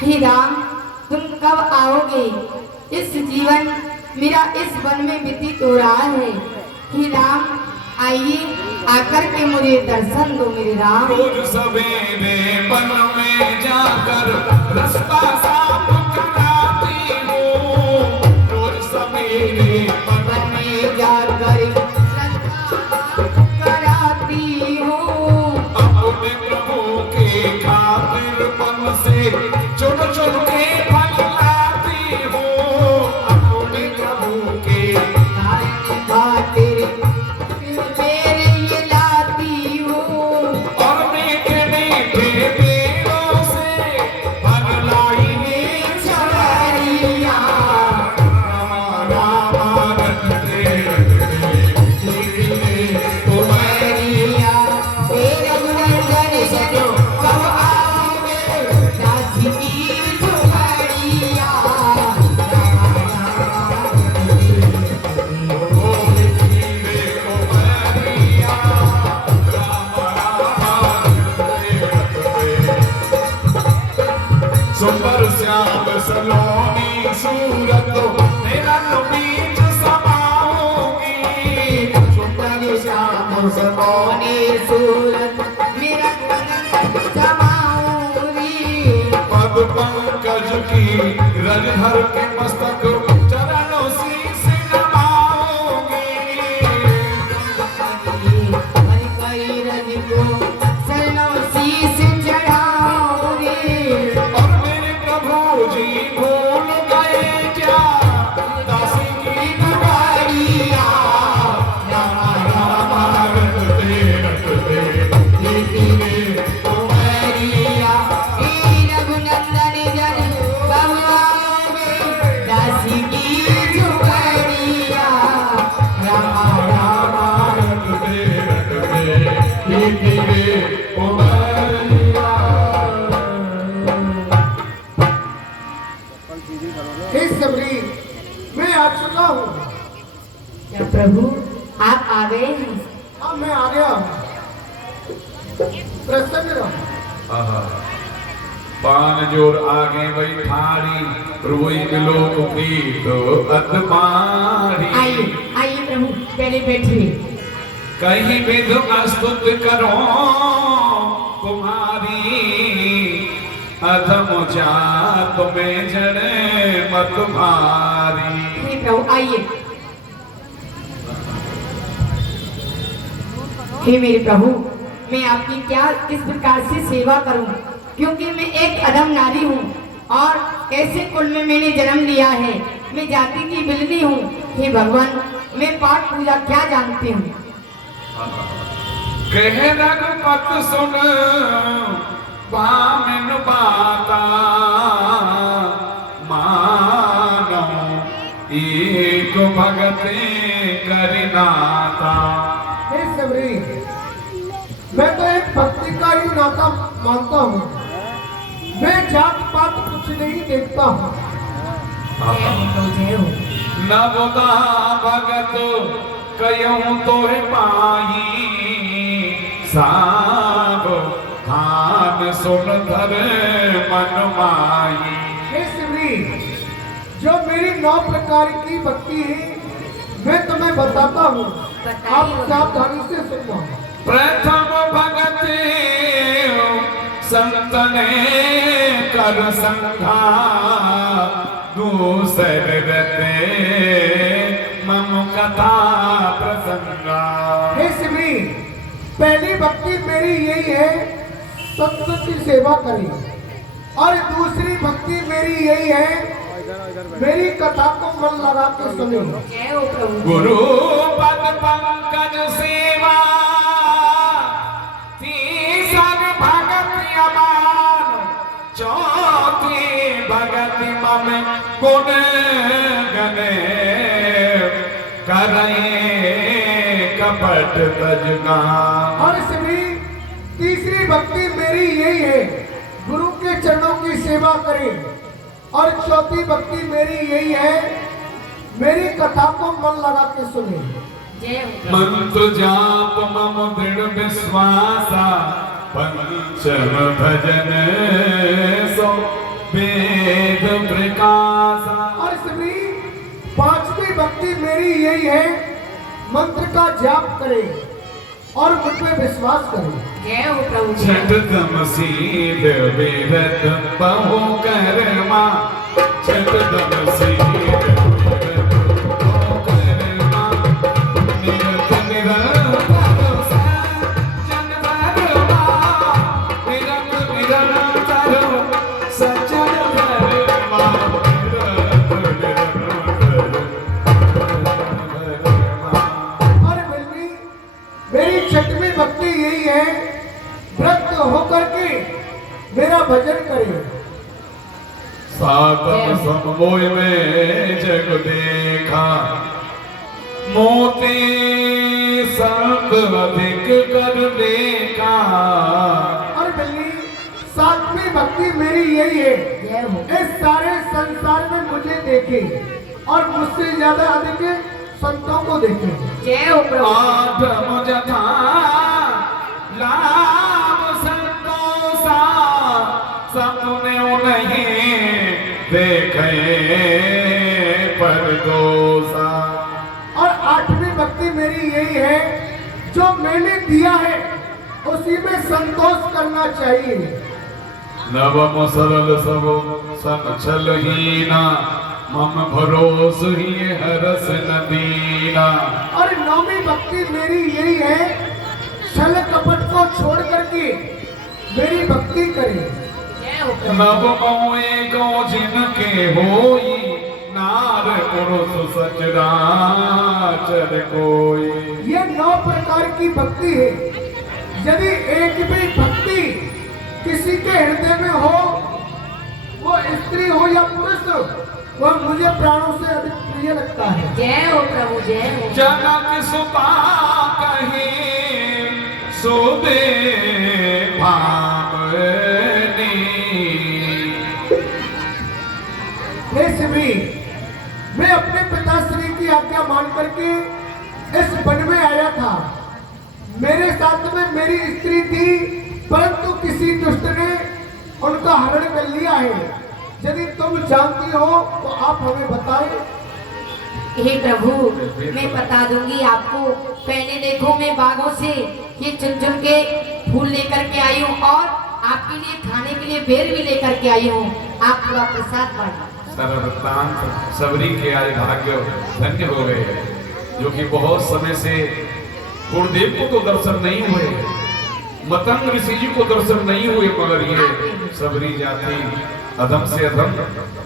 हे राम, तुम कब आओगे? इस जीवन मेरा इस वन में व्यतीत हो रहा है। हे राम, आइए आकर के मुझे दर्शन दो मेरे राम। रोज सवेरे वन में जाकर रास्ता साफ कराती हूँ। रोज सवेरे वन में जाकर रास्ता कराती हूँ। अपने प्रभु के खातिर मन से चुन चुन के फल लाती हूँ। अपने प्रभु के खातिर मेरे ये लाती हूँ। और मीठे मीठे पेड़ों से फल लाई है छड़िया रामा रखते उमरिया तेरे गुणगान सुनो कब आओगे? दासी की झुमरिया सुंदर श्याम सलोनी सूरत तेरा तो बीच समाऊंगी। सुंदर श्याम सलोनी सूरत मेरा समाऊंगी। पद पंकज की रज धर के मस्तक चरणों शीश नमाऊंगी। हरि कई रज को शरणों शीश चढ़ाऊंगी। और मेरे प्रभु जी भूल गए क्या दासी की दुआरिया। रामा रामा रटते रटते तेरे उमरिया हे रघुनंदन जन कब आओगे? प्रभु आप आ गए हैं। हाँ मैं आ गया। प्रसन्न रहो। आहा, पान जोर आगे बैठारी रोई लोक की तो अतमारी। आइए आइए प्रभु पहले बैठिए। कहीं विध अस्तुत करो तुम्हारी अधम जात में जड़े मत भारी। हे प्रभु आइए। हे मेरे प्रभु मैं आपकी क्या किस प्रकार से सेवा करूं, क्योंकि मैं एक अधम नारी हूं और ऐसे कुल में मैंने जन्म लिया है। मैं जाति की बिल्ली हूं। हे भगवान मैं पाठ पूजा क्या जानती हूँ। कह रघुपत सुन बामिन बाता मानो एक भगते करनाता। हे सबरी, मैं तो एक भक्ति का ही नाता मानता हूँ। मैं जात पात कुछ नहीं देखता हूँ। नवदा भगत कयूं तोहे पाई साब धान सुन धर मन माई। हे शिवरी, जो मेरी 9 प्रकार की भक्ति है मैं तुम्हें बताता हूँ। आप सावधानी से सुनो। प्रथम भगत संतने कर संघा दूसरे रते मम कथा प्रसंगा। हे शिवरी, पहली भक्ति मेरी यही है संत की सेवा करें, और दूसरी भक्ति मेरी यही है मेरी कथा को मन लगा के सुने। गुरु पद पंकज सेवा तीसर भगति अमान चौथी भगति मम गुण गने करे कपट तजगा। और शिवरी, तीसरी भक्ति मेरी यही है गुरु के चरणों की सेवा करें, और चौथी भक्ति मेरी यही है मेरी कथा को मन लगा के सुने। मंत्र जाप मम दृढ़ विश्वासा पंचम भजन सो वेद प्रकाशा। और शिवरी, 5वीं भक्ति मेरी यही है मंत्र का जाप करें और मुझ पे विश्वास करें। छठ दम सीध वेदत बहु कर्मा छठ दम सीध वेदत बहु कर्मा निरत निरंतर सज्जन धर्मा निरत निरंतर सज्जन धर्मा निरत निरंतर। और मेरी 6वीं भक्ति यही है व्रत होकर के मेरा भजन करें। सातम समोय में जग देखा मोती संत अधिक कर देखा। और बिल्ली, 7वीं भक्ति मेरी यही है इस सारे संसार में मुझे देखे और मुझसे ज्यादा अधिक संतों को देखे। आठम जथा लाभ संतोषा सपने नहीं देखे पर दोषा। और 8वीं भक्ति मेरी यही है जो मैंने दिया है उसी में संतोष करना चाहिए। नवम सरल सब सन छल हीना मम भरोस ही हरस नदीना। और 9वीं भक्ति मेरी यही है छल कपट को छोड़ करके मेरी भक्ति करें। नवमो एको जिनके होई नार पुरुष सचराचर कोई। ये 9 प्रकार की भक्ति है। यदि एक भी भक्ति किसी के हृदय में हो, वो स्त्री हो या पुरुष, वह मुझे प्राणों से अधिक प्रिय लगता है। जनक सुता कहीं सोदे भावनी। हे शिवरी, मैं अपने पिताश्री की आज्ञा मान करके मेरे साथ में मेरी स्त्री थी, परंतु किसी दुष्ट ने उनका हरण कर लिया है। यदि तुम जानती हो तो आप हमें बताएं। हे प्रभु, मैं बता दूंगी आपको। पहले देखो, मैं बागों से ये चुन चुन के फूल लेकर के आई हूँ और आपके लिए खाने के लिए बेर भी लेकर के आई हूँ। आप पूरा प्रसाद बांटो। सर्ववृत्तांत सबरी के आए भाग्य धन्य हो गए हैं, जो कि बहुत समय से गुरुदेव को तो दर्शन नहीं हुए, मतंग ऋषि जी को दर्शन नहीं हुए, मगर ये सबरी जाति अधम से अधम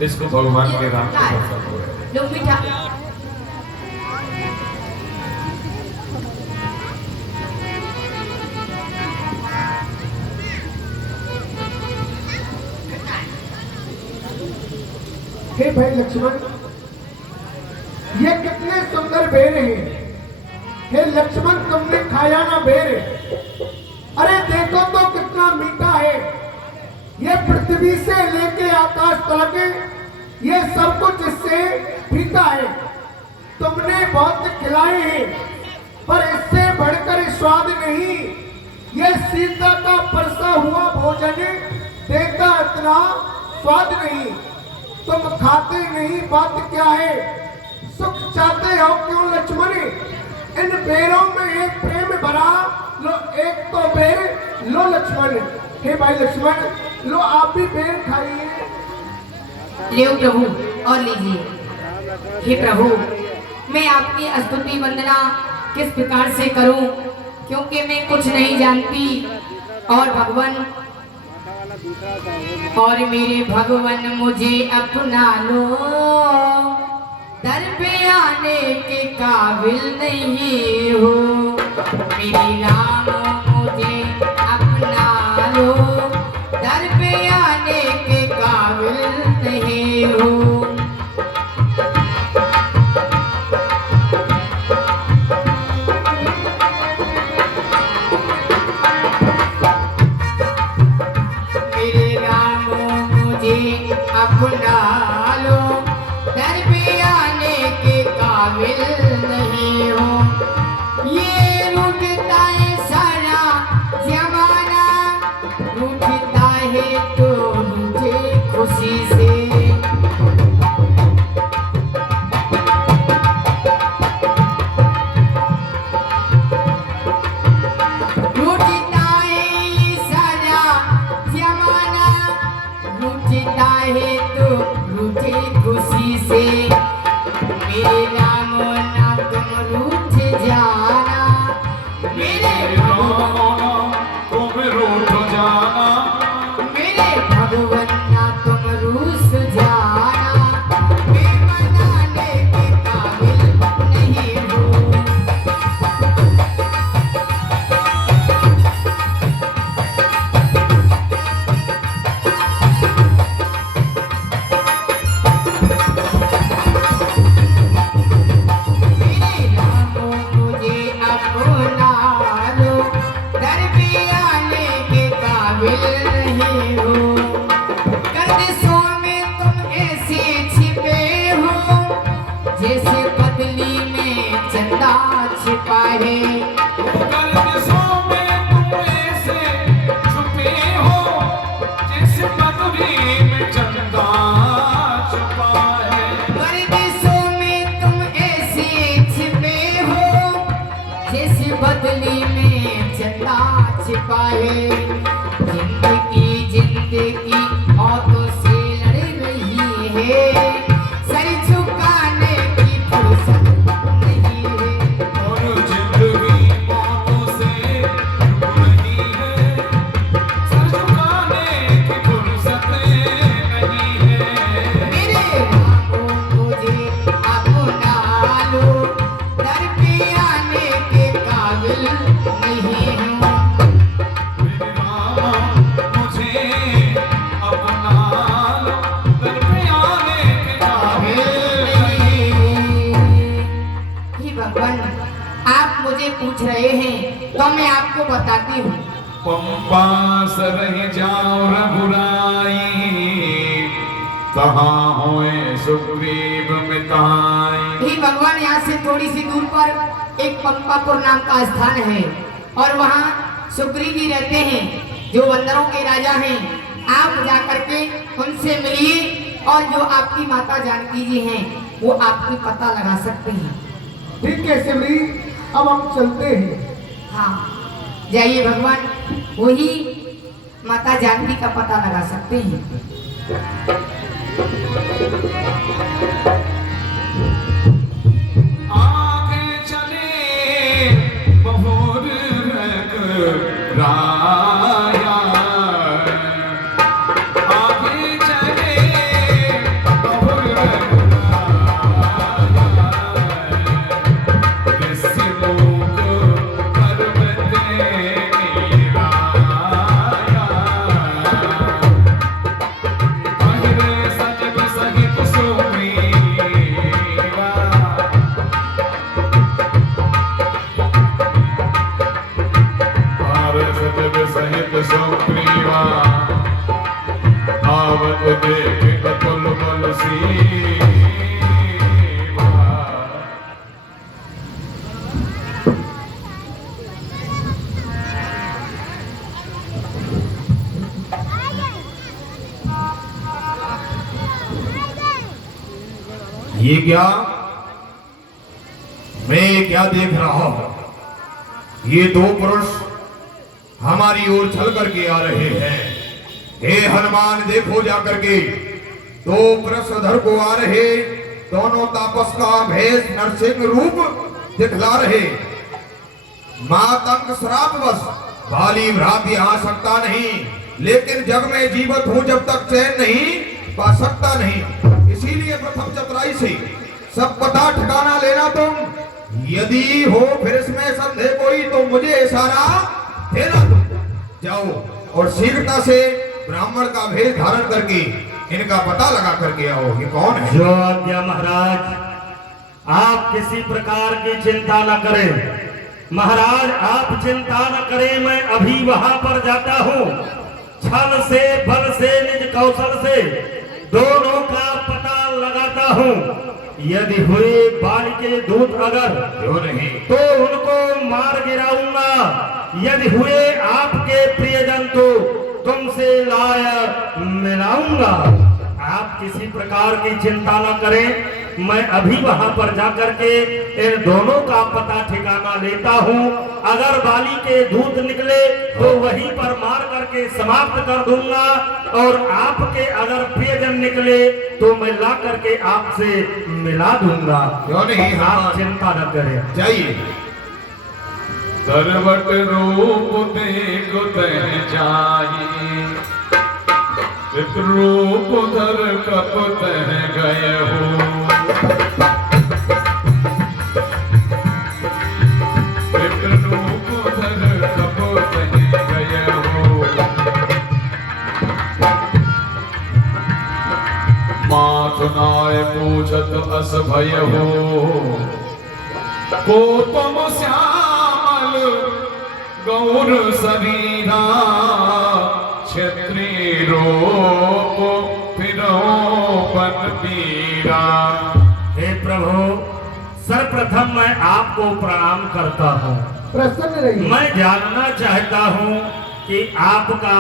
इसको भगवान के राम को दर्शन हुए। लोग मीठा हे भाई लक्ष्मण, ये कितने सुंदर बेर हैं। हे लक्ष्मण, तुमने खाया ना बेर? अरे देखो तो कितना मीठा है। ये पृथ्वी से लेके आकाश तक ये सब कुछ इससे पीता है। तुमने बहुत खिलाए हैं, पर इससे बढ़कर स्वाद नहीं। ये सीता का परसा हुआ भोजन देता इतना स्वाद नहीं। तुम खाते नहीं, बात क्या है? सुख चाहते हो क्यों लक्ष्मण? इन बेरों में एक प्रेम भरा लो, एक तो बेर लो लक्ष्मण। हे भाई लक्ष्मण, लो आप भी बेर खाइए। ले प्रभु और लीजिए। हे प्रभु, मैं आपकी स्तुति वंदना किस प्रकार से करूं, क्योंकि मैं कुछ नहीं जानती। और भगवान और मेरे भगवान मुझे अपना लो, दर पे आने के काबिल नहीं हो। मेरी राम मुझे अपना लो, दर पे आने के काबिल नहीं हो। अपना लो, दर पे आने के काबिल नहीं हो। ये रूठता है सारा जमाना, रूठता है तो मुझे खुशी से। रूठता है सारा जमाना, रूठता है तो रूठे खुशी से। मेरे राम ना तुम रूठ जाना, मेरे राम तुम रूठ जाना, मेरे भगवान ना तुम रूठ जाना। मैं मनाने के काबिल नहीं हूँ। जैसे बदली में चंदा छिपा है, गर्दिशों में तुम ऐसे छुपे हो, जैसे बदली में चंदा छुपा है। गर्दिशों में तुम ऐसे छिपे हो, जैसे बदली में चंदा छिपा है। जिंदगी मौतों से लड़ रही है, सर झुकाने की फुर्सत नहीं है। और जिंदगी मौतों से लड़ रही है, सर झुकाने की फुर्सत नहीं है। मेरे रामों मुझे अपना लो, दर पे आने के काबिल नहीं हूँ। मेरे राम मुझे अपना लो, दर पे आने के काबिल नहीं। हे भगवान, आप मुझे पूछ रहे हैं तो मैं आपको बताती हूँ। पंपा सरह जाओ रघुराई, कहाँ होए सुग्रीव मिताई। हे भगवान, यहाँ से थोड़ी सी दूर पर एक पंपापुर नाम का स्थान है। और वहाँ सुग्रीव जी रहते हैं जो बंदरों के राजा हैं। आप जाकर के उनसे मिलिए और जो आपकी माता जानकी जी हैं वो आपकी पता लगा सकते हैं। ठीक है सिमरी, अब हम चलते हैं। हाँ जाइए भगवान, वही माता जानकी का पता लगा सकते हैं। आगे चले बहुर राया, आगे चले बहुर आवत देख अतुल बल सीवा। ये क्या, मैं क्या देख रहा हूं? ये दो पुरुष हमारी ओर चल करके आ रहे हैं। हे हनुमान देखो जाकर के, दो कृष्णधर को आ रहे, दोनों तापस का भेष नरसिंह रूप दिखला रहे। मातंग श्रापवश बाली भ्रांति आ सकता नहीं, लेकिन जग में जीवित हूं जब तक चैन नहीं पा सकता नहीं। इसीलिए प्रथम चतुराई से सब पता ठिकाना लेना तुम। यदि हो फिर इसमें संदेह कोई तो मुझे इशारा देना तुम। जाओ और शीघ्रता से ब्राह्मण का भेष धारण करके इनका पता लगा करके आओ। ये कौन है? जो आज्ञा महाराज, आप किसी प्रकार की चिंता न करें। महाराज आप चिंता न करें, मैं अभी वहां पर जाता हूँ। छल से बल से निज कौशल से दोनों का पता लगाता हूँ। यदि हुए बाल के दूत अगर क्यों नहीं तो उनको मार गिराऊंगा। यदि हुए आपके प्रियजन तो तुमसे लाय मिलाऊंगा। आप किसी प्रकार की चिंता न करें, मैं अभी वहां पर जाकर के इन दोनों का पता ठिकाना लेता हूं। अगर बाली के दूत निकले तो वहीं पर मार करके समाप्त कर दूंगा, और आपके अगर प्रियजन निकले तो मैं ला करके आपसे मिला दूंगा। क्यों नहीं? आप चिंता न करें, जाइए। करवट रूप देख तह जाई, रूप धर कप तह गए हो। रूप धर कप तह गए हो। माथ नाय पूछत अस भय हो, को तुम श्यामल गौर शरीरा, क्षत्रिय रूप फिरो बन पीरा। हे प्रभु, सर्वप्रथम मैं आपको प्रणाम करता हूँ। प्रसन्न रहिए। मैं जानना चाहता हूँ कि आपका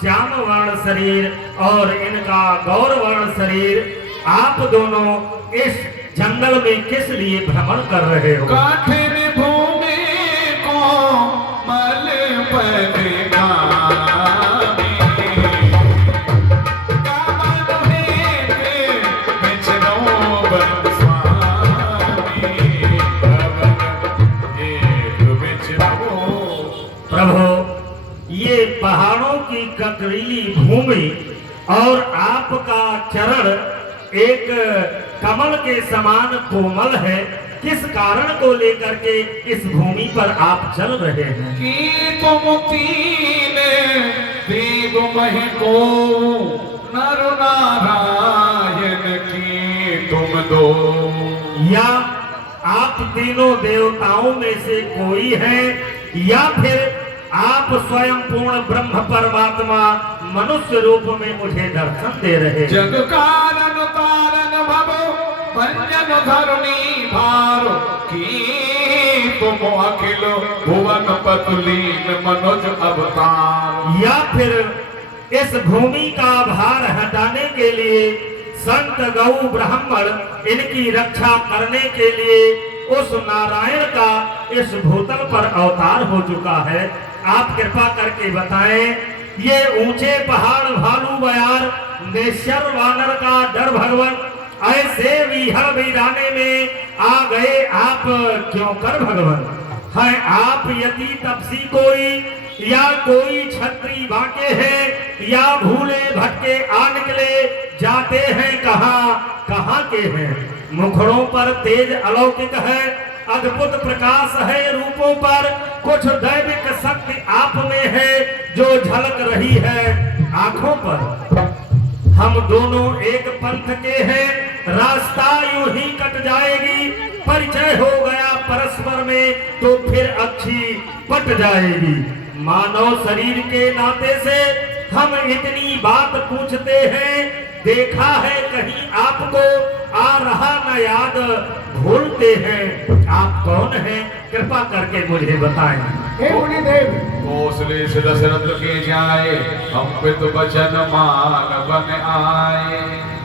श्याम वर्ण शरीर और इनका गौर वर्ण शरीर, आप दोनों इस जंगल में किस लिए भ्रमण कर रहे हो? काठिन भूमि को मल पद गामी, कामन हेत बिचरो बन स्वामी, कवन एक बिचरो। प्रभु, ये पहाड़ों की ककरीली भूमि और आपका चरण एक कमल के समान कोमल है। किस कारण को लेकर के इस भूमि पर आप चल रहे हैं? कि तुम तीन देव मह को नर नारायण की तुम दो, या आप तीनों देवताओं में से कोई हैं, या फिर आप स्वयं पूर्ण ब्रह्म परमात्मा मनुष्य रूप में मुझे दर्शन दे रहे हैं। जग कारण तारण भव भंजन धरुणी भार की तुम अकेलो भुवन पतुलीन मनोज अवतार। या फिर इस भूमि का भार हटाने के लिए संत गौ ब्राह्मण इनकी रक्षा करने के लिए उस नारायण का इस भूतल पर अवतार हो चुका है। आप कृपा करके बताएं, ये ऊंचे पहाड़ भालू बयार नेश्वर वानर का डर भगवान ऐसे विहर वीराने में आ गए आप क्यों कर भगवान? है आप यदि तपसी कोई या कोई छत्री बाके हैं या भूले भटके आ निकले जाते हैं कहाँ के हैं? मुखड़ों पर तेज अलौकिक है, अद्भुत प्रकाश है रूपों पर, कुछ दैविक शक्ति आप में है जो झलक रही है आंखों पर। हम दोनों एक पंथ के हैं, रास्ता यूं ही कट जाएगी, परिचय हो गया परस्पर में तो फिर अच्छी पट जाएगी। मानव शरीर के नाते से हम इतनी बात पूछते हैं, देखा है कहीं आपको आ रहा न याद भूलते हैं। आप कौन हैं? कृपा करके मुझे बताएं। हे मुनिदेव, कौशले से दशरथ के जाए, हम पित वचन मान बन आए।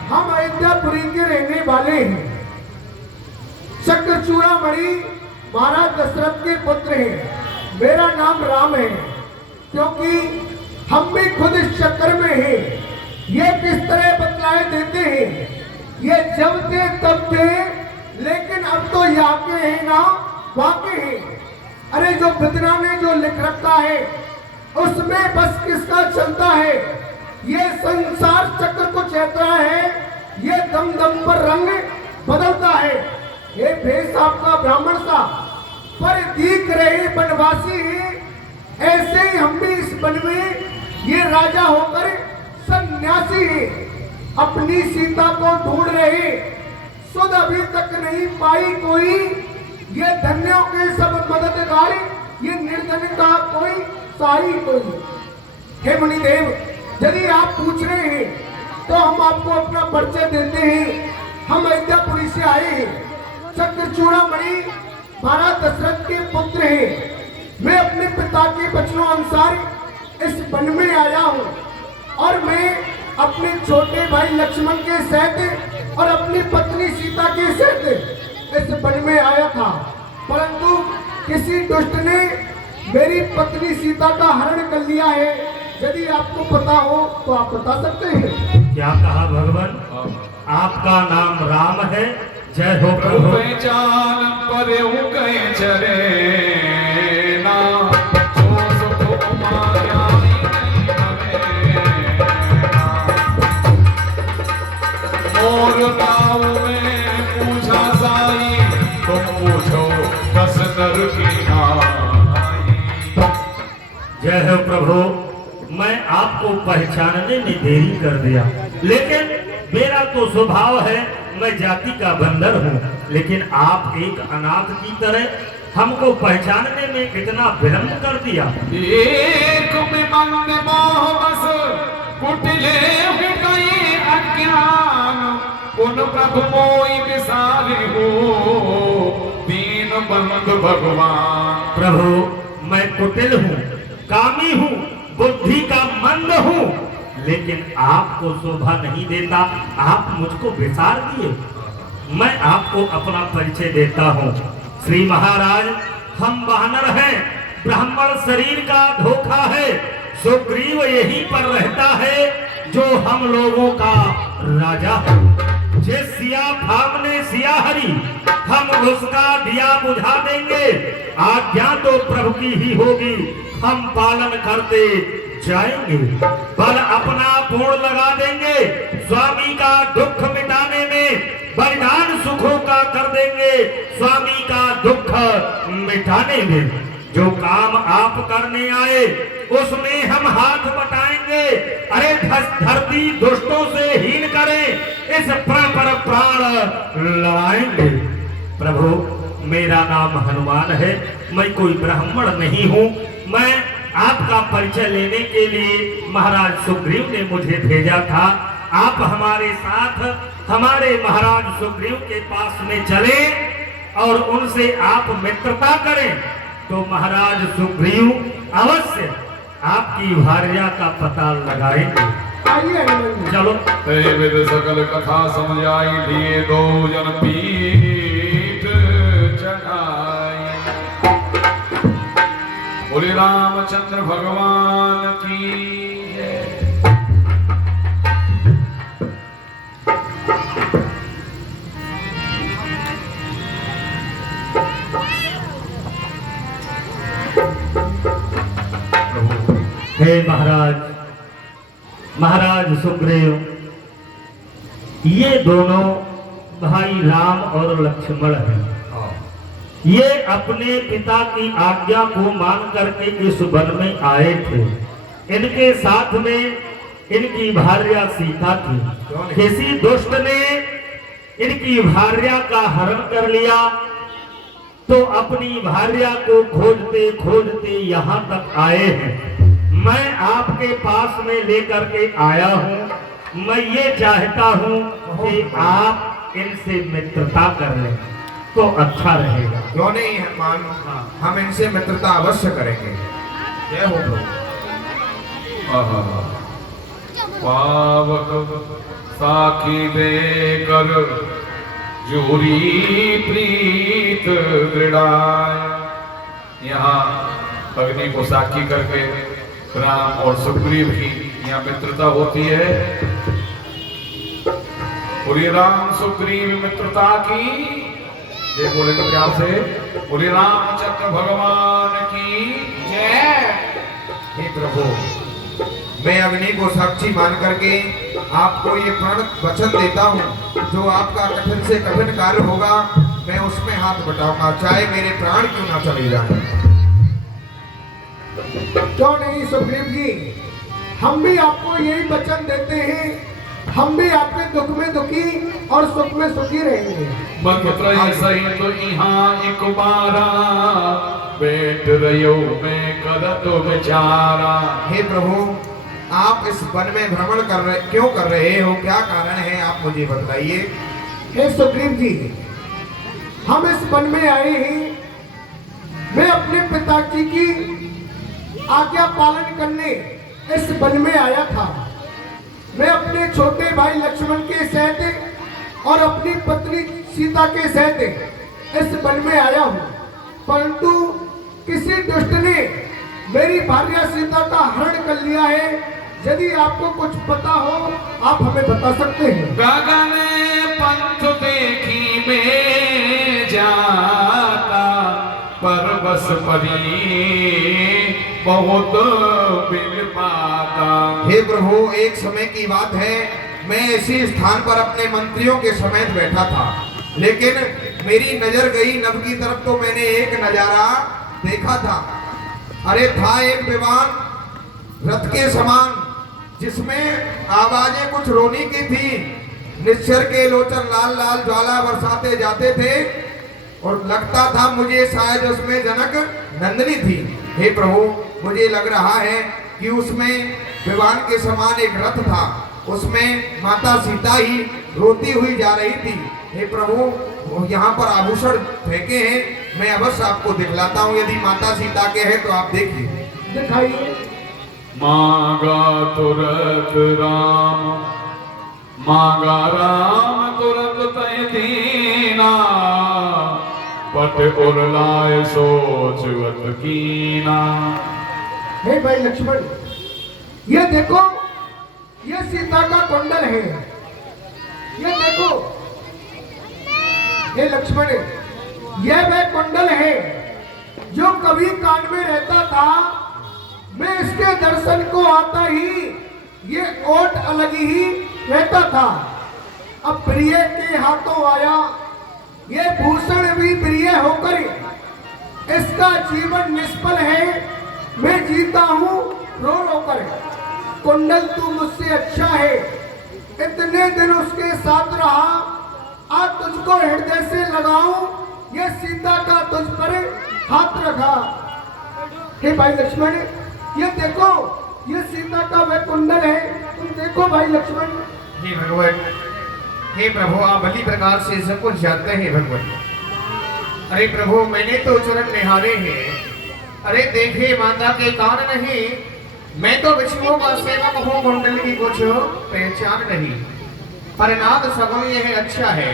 हम अयोध्यापुरी के रहने वाले हैं। चक्रचूड़ामणि महाराज दशरथ के पुत्र हैं। मेरा नाम राम है, क्योंकि हम भी खुद इस चक्कर में हैं। ये किस तरह बतलाए देते हैं, ये जब थे तब थे, लेकिन अब तो यहाँ के हैं ना वाके हैं। अरे जो विद्वान ने जो लिख रखा है उसमें बस किसका चलता है? ये संसार चक्र को चलता है, ये दम दम पर रंग बदलता है। ये भेष आपका ब्राह्मण सा पर दिख रहे बनवासी हैं, ऐसे ही हम भी इस वन में ये राजा होकर सन्यासी हैं। अपनी सीता को ढूंढ रहे, सुध अभी तक नहीं पाई कोई, ये धन्यों के सब मददगार, ये निर्धन का कोई साई कोई। हे मुनिदेव, यदि आप पूछ रहे हैं तो हम आपको अपना परिचय देते हैं। हम अयोध्यापुरी से आए हैं। चक्रचूड़ामणि महाराज दशरथ के पुत्र हैं। मैं अपने पिता के वचनों अनुसार इस वन में आया हूँ और मैं अपने छोटे भाई लक्ष्मण के सहित और अपनी पत्नी सीता के सहित इस वन में आया था, परंतु किसी दुष्ट ने मेरी पत्नी सीता का हरण कर लिया है। यदि आपको पता हो तो आप बता सकते हैं। क्या कहा भगवान? आपका नाम राम है? जय हो प्रभु प्रभु। पहचान पर गए चले ना, जो सुख माया नहीं हमें ना। मोर गाँव में पूछा साई, तुम पूछो बस नर की नाई। जय हो प्रभु। मैं आपको पहचानने में देरी कर दिया, लेकिन मेरा तो स्वभाव है, मैं जाति का बंदर हूँ, लेकिन आप एक अनाथ की तरह हमको पहचानने में इतना विलंब कर दिया। एक मन मोह बस कुटिले गए अज्ञान, उन प्रभु मोई विसारे हो दीन बंद भगवान। प्रभु मैं कुटिल हूँ, कामी हूँ, बुद्धि का मंद हूँ, लेकिन आपको शोभा नहीं देता, आप मुझको विसार दिए। मैं आपको अपना परिचय देता हूँ। श्री महाराज, हम वानर हैं, ब्राह्मण शरीर का धोखा है। सुग्रीव यहीं पर रहता है जो हम लोगों का राजा है। जिस सिया फामने सिया हरी, हम उसका दिया बुझा देंगे। आज्ञा तो प्रभु की ही होगी, हम पालन करते जाएंगे। बल अपना पूर्ण लगा देंगे, स्वामी का दुख मिटाने में बलिदान सुखों का कर देंगे, स्वामी का दुख मिटाने में। जो काम आप करने आए उसमें हम हाथ बटाएंगे। अरे धरती दुष्टों से हीन करें, इस प्राण पर प्राण लड़ाएंगे। प्रभु मेरा नाम हनुमान है, मैं कोई ब्राह्मण नहीं हूँ। मैं आपका परिचय लेने के लिए महाराज सुग्रीव ने मुझे भेजा था। आप हमारे साथ हमारे महाराज सुग्रीव के पास में चले और उनसे आप मित्रता करें तो महाराज सुग्रीव अवश्य आपकी भार्या का पता लगाएंगे। आइए हनुमान जी। चलो। ते विद सकल कथा समझाई लिए दो जन पीठ चढ़ाई। बोले रामचंद्र भगवान की जय। हे महाराज, महाराज सुग्रीव, ये दोनों भाई राम और लक्ष्मण हैं। ये अपने पिता की आज्ञा को मान करके इस वन में आए थे। इनके साथ में इनकी भार्या सीता थी। किसी दुष्ट ने इनकी भार्या का हरण कर लिया तो अपनी भार्या को खोजते खोजते यहाँ तक आए हैं। मैं आपके पास में लेकर के आया हूँ। मैं ये चाहता हूँ कि आप इनसे मित्रता कर लें तो अच्छा रहेगा। क्यों नहीं हनुमान, हम इनसे मित्रता अवश्य करेंगे। जय हो प्रभु। पावक साखी देकर जोरी प्रीत दृढ़ाय। यहाँ अग्नि को साक्षी करके राम और सुग्रीव की यहाँ मित्रता होती है। बोलिए राम सुग्रीव मित्रता की ये बोलेंगे प्यार से। बोलिए रामचंद्र भगवान की जय। हे प्रभु, मैं अग्नि को साक्षी मान करके आपको ये प्रण वचन देता हूँ, जो आपका कठिन से कठिन कार्य होगा मैं उसमें हाथ बटाऊंगा, चाहे मेरे प्राण क्यों ना चले जाए। क्यों नहीं सुग्रीव जी, हम भी आपको यही वचन देते हैं। हम भी आपके दुख में दुखी और सुख में सुखी रहेंगे। मंत्र सही तो यहाँ एक बारा बैठ रहो मैं करत विचारा। हे प्रभु, आप इस वन में भ्रमण क्यों कर रहे हो? क्या कारण है, आप मुझे बताइए। हे सुग्रीव जी, हम इस वन में आए हैं। मैं अपने पिताजी की आज्ञा पालन करने इस वन में आया था। मैं अपने छोटे भाई लक्ष्मण के सहित और अपनी पत्नी सीता के सहित इस वन में आया हूँ, परंतु किसी दुष्ट ने मेरी भार्या सीता का हरण कर लिया है। यदि आपको कुछ पता हो आप हमें बता सकते हैं। गगन पंथ देखी में जाता परबस परी बहुत बिन पाता। हे प्रभु, एक समय की बात है, मैं इसी स्थान पर अपने मंत्रियों के समेत बैठा था, लेकिन मेरी नजर गई नभ की तरफ तो मैंने एक नजारा देखा था। अरे था एक विमान रथ के समान, जिसमें आवाजें कुछ रोनी की थी। निश्चर के लोचन लाल लाल ज्वाला बरसाते जाते थे और लगता था मुझे शायद उसमें जनक नंदिनी थी। हे प्रभु, मुझे लग रहा है कि उसमें विमान के समान एक रथ था, उसमें माता सीता ही रोती हुई जा रही थी। हे प्रभु, यहाँ पर आभूषण फेंके हैं, मैं अवश्य आपको दिखलाता हूँ। यदि माता सीता के हैं तो आप देखिए। दिखाइए। मांगा तुरत राम, मांगा राम तुरत तय दीना, पट उरलाए सोचवत कीना। हे भाई लक्ष्मण, ये देखो, ये सीता का कुंडल है। ये देखो हे लक्ष्मण, ये वह कुंडल है जो कभी कान में रहता था। मैं इसके दर्शन को आता ही ये ओट अलग ही रहता था। अब प्रिय के हाथों आया, ये भूषण भी प्रिय होकर इसका जीवन निष्फल है। मैं जीता हूँ रो रो कर। कुंडल तू मुझसे अच्छा है, इतने दिन उसके साथ रहा, आज तुझको हृदय से लगाऊं, ये सीता का तुझ पर हाथ रखा। हे भाई लक्ष्मण, ये देखो, ये सीता का वह कुंडल है, तुम देखो भाई लक्ष्मण। हे भगवान, हे प्रभु, आप भली प्रकार से सब कुछ जानते हैं भगवान। अरे प्रभु मैंने तो चरण निहारे हैं। अरे देखे माता के कान नहीं, मैं तो विष्णु का सेवक हूँ, कुंडल की कुछ पहचान नहीं। पर नाथ सगुन यह अच्छा है,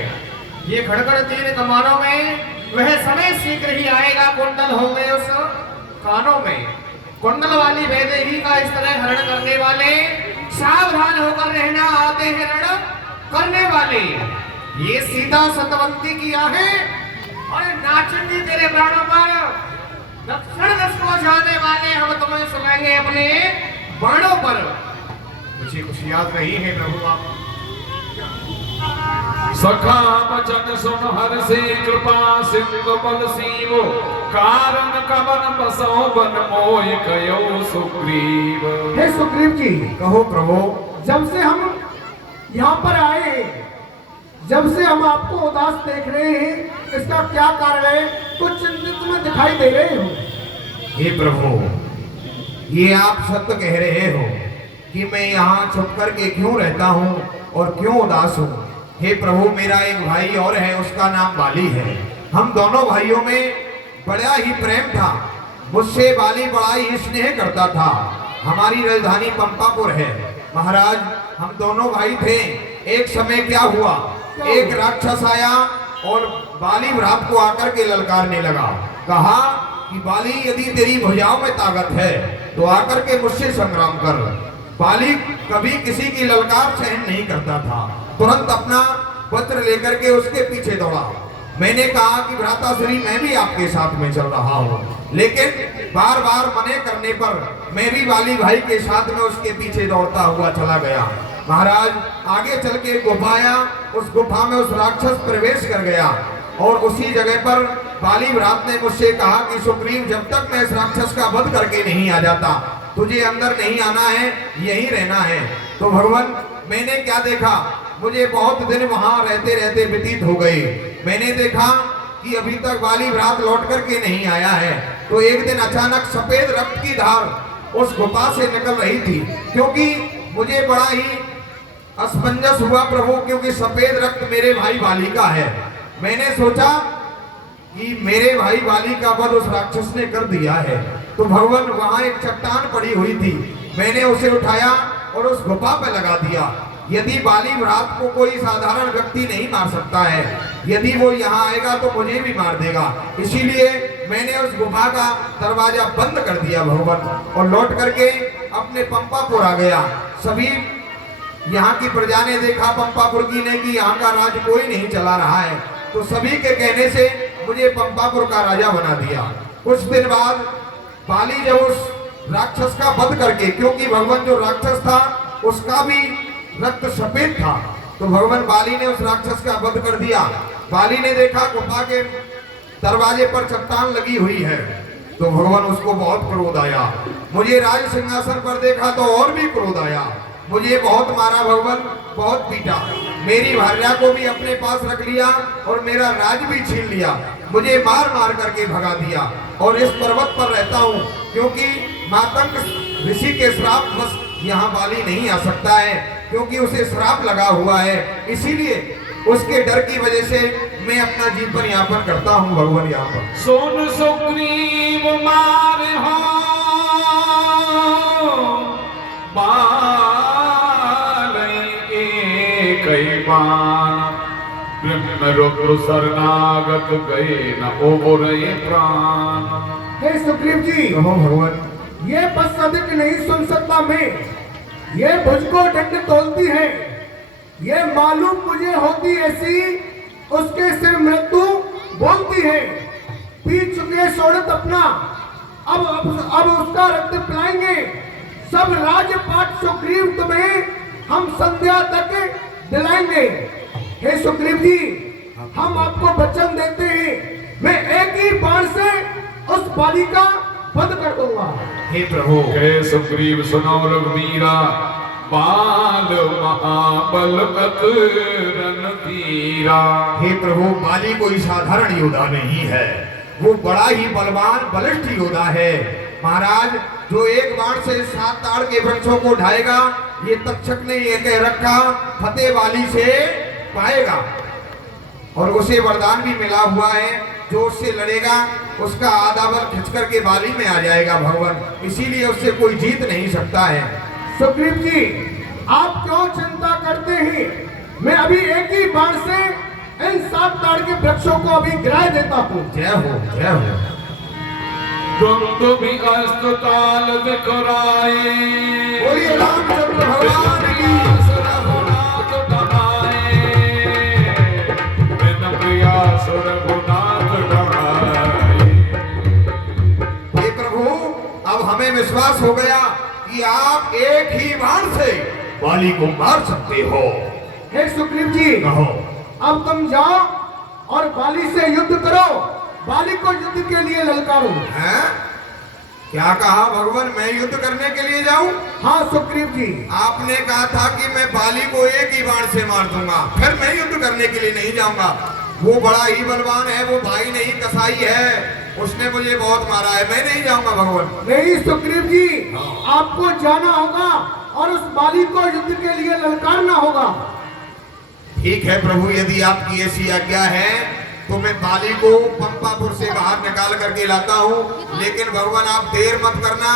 ये खड़खड़ तीन कमानों में वह समय शीघ्र ही आएगा। कुंडल होंगे उस कानों में, कुंडल वाली वैदेही का इस तरह हरण करने वाले सावधान होकर रहना, आते हैं रण करने वाले। ये सीता सतवंती किया है और नाचेंगे तेरे प्राणों पर। दक्षिण दस को जाने वाले हम तुम्हें सुनाएंगे अपने बाणों पर। मुझे कुछ याद नहीं है प्रभु आप। सखा बचन सुन हर से कृपा सिंधु बल सीवो कारण कवन बसो बन मोय कयो सुग्रीव। हे सुग्रीव जी, कहो प्रभु। जब से हम यहाँ पर आए हैं, जब से हम आपको उदास देख रहे हैं, इसका क्या कारण है? कुछ चिंतित में दिखाई दे रहे हो। हे प्रभु, ये आप सत्य कह रहे हो कि मैं यहाँ छुप कर के क्यों रहता हूँ और क्यों उदास हूँ। हे प्रभु, मेरा एक भाई और है, उसका नाम बाली है। हम दोनों भाइयों में बड़ा ही प्रेम था। मुझसे बाली बड़ा ही स्नेह करता था। हमारी राजधानी पंपापुर है महाराज। हम दोनों भाई थे। एक समय क्या हुआ, एक राक्षस आया और बाली भ्रात को आकर के ललकारने लगा। कहा कि बाली, यदि तेरी भुजाओं में ताकत है तो आकर के मुझसे संग्राम कर। बाली कभी किसी की ललकार सहन नहीं करता था। तुरंत अपना वज्र लेकर के उसके पीछे दौड़ा। मैंने कहा कि भ्राताश्री, मैं भी आपके साथ में चल रहा हूँ, लेकिन बार बार मने करने पर मैं भी बाली भाई के साथ में उसके पीछे दौड़ता हुआ चला गया। महाराज, आगे चल के गुफा आया। उस गुफा में उस राक्षस प्रवेश कर गया और उसी जगह पर बाली भ्रात ने मुझसे कहा कि सुग्रीव, जब तक मैं इस राक्षस का वध करके नहीं आ जाता, तुझे अंदर नहीं आना है, यहीं रहना है। तो भगवान, मैंने क्या देखा, मुझे बहुत दिन वहां रहते रहते व्यतीत हो गए। मैंने देखा कि अभी तक बाली भ्रात लौट करके नहीं आया है। तो एक दिन अचानक सफेद रक्त की धार उस गुफा से निकल रही थी, क्योंकि मुझे बड़ा ही असमंजस हुआ प्रभु, क्योंकि सफेद रक्त मेरे भाई बाली का है। मैंने सोचा कि मेरे भाई बाली का वध उस राक्षस ने कर दिया है। तो भगवान, वहां एक चट्टान पड़ी हुई थी, मैंने उसे उठाया और उस गुफा पे लगा दिया। यदि बाली भ्रात को कोई साधारण व्यक्ति नहीं मार सकता है, यदि वो यहाँ आएगा तो मुझे भी मार देगा। इसीलिए मैंने उस गुफा का दरवाजा बंद कर दिया भगवान, और लौट करके अपने पंपापुर आ गया। सभी यहाँ की प्रजा ने देखा, पंपापुर की ने, कि यहाँ का राज कोई नहीं चला रहा है, तो सभी के कहने से मुझे पंपापुर का राजा बना दिया। कुछ दिन बाद बाली जब उस राक्षस का वध करके, क्योंकि भगवान जो राक्षस था उसका भी रक्त सफेद था, तो भगवान बाली ने उस राक्षस का वध कर दिया। बाली ने देखा गुफा के दरवाजे पर चट्टान लगी हुई है, तो भगवान उसको बहुत क्रोध आया। मुझे राज सिंहासन पर देखा तो और भी क्रोध आया। मुझे बहुत मारा भगवान, बहुत पीटा। मेरी भार्या को भी अपने पास रख लिया और मेरा राज भी छीन लिया। मुझे मार मार करके भगा दिया और इस पर्वत पर रहता हूँ, क्योंकि मातंग ऋषि के श्राप बस यहाँ बाली नहीं आ सकता है, क्योंकि उसे श्राप लगा हुआ है। इसीलिए उसके डर की वजह से मैं अपना जीवन यापन करता हूँ भगवान यहाँ पर। सोन सुग्रीव मार हो कई बान, ब्रह्म रुद्र शरणागत गए न ओबरे प्राण। हे सुग्रीव जी, कहो भगवान। ये बस अधिक नहीं सुन सकता मैं। ये भुज को दंड तोलती है, ये मालूम मुझे होती ऐसी, उसके सिर मृत्यु बोलती है। पी चुके शोणित अपना, अब उसका रक्त पिलाएंगे। सब राजपाट सुग्रीव तुम्हें हम संध्या तक दिलाएंगे। हे सुग्रीव जी, हम आपको वचन देते हैं, मैं एक ही बाण से उस बाली का वध कर दूंगा। हे प्रभु। हे सुग्रीव सुनो रघुवीरा, बाल महाबल रणधीरा। हे प्रभु, बाली कोई साधारण योद्धा नहीं है, वो बड़ा ही बलवान बलिष्ठ योद्धा है। महाराज, जो एक बाण से 7 ताड़ के वृक्षों को ढाएगा, ये तक्षक ने ये कह रखा, फतेह बाली से पाएगा। और उसे वरदान भी मिला हुआ है जो उससे लड़ेगा उसका आधा बल खिंच करके बाली में आ जाएगा भगवान, इसीलिए उससे कोई जीत नहीं सकता है। सुग्रीव जी, आप क्यों चिंता करते हैं? मैं अभी एक ही बाण से इन 7 ताड़ के वृक्षों को अभी गिरा देता हूँ। जय हो, जय हो। तुम भी अस्पताल दिखराए, बोलिए रामचंद्र भगवान की। रघुनाथ कमाए, बिन प्रयास रघुनाथ कमाए। हे प्रभु, अब हमें विश्वास हो गया कि आप एक ही बाण से बाली को मार सकते हो। हे सुग्रीव जी, कहो। अब तुम जाओ और बाली से युद्ध करो, बाली को युद्ध के लिए ललकारो। हैं? क्या कहा भगवान, मैं युद्ध करने के लिए जाऊं? हाँ सुग्रीव जी, आपने कहा था कि मैं बाली को एक ही बाण से मार दूंगा, फिर मैं युद्ध करने के लिए नहीं जाऊंगा। वो बड़ा ही बलवान है, वो भाई नहीं कसाई है, उसने मुझे बहुत मारा है, मैं नहीं जाऊंगा भगवान। नहीं सुग्रीव जी, हाँ। आपको जाना होगा और उस बाली को युद्ध के लिए ललकारना होगा। ठीक है प्रभु, यदि आपकी ऐसी आज्ञा है तो मैं बाली को पंपापुर से बाहर निकाल करके लाता हूँ, लेकिन भगवान आप देर मत करना,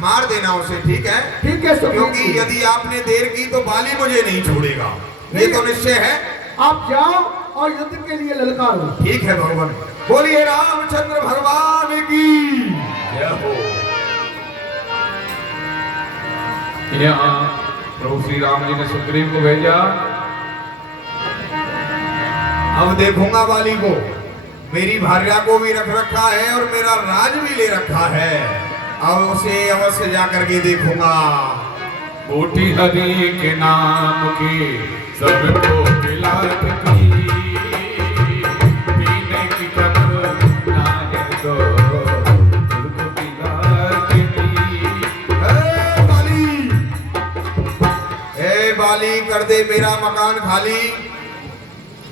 मार देना उसे, ठीक है? ठीक है सुग्रीव क्योंकि जी, यदि आपने देर की तो बाली मुझे नहीं छोड़ेगा, ये तो निश्चय है। आप जाओ और युद्ध के लिए ललकारो। ठीक है भगवान। बोलिए रामचंद्र भगवान की जय हो। यहाँ प्रभु श्री राम जी ने सुग्रीव को भेजा। अब देखूंगा बाली को, मेरी भार्या को भी रख रखा है और मेरा राज भी ले रखा है, अब उसे अवश्य जाकर के देखूंगा। बूटी हरि के नाम की सबको खिलाती, पीने की कब नाहे दो तुझको पिलाती। ए बाली, कर दे मेरा मकान खाली।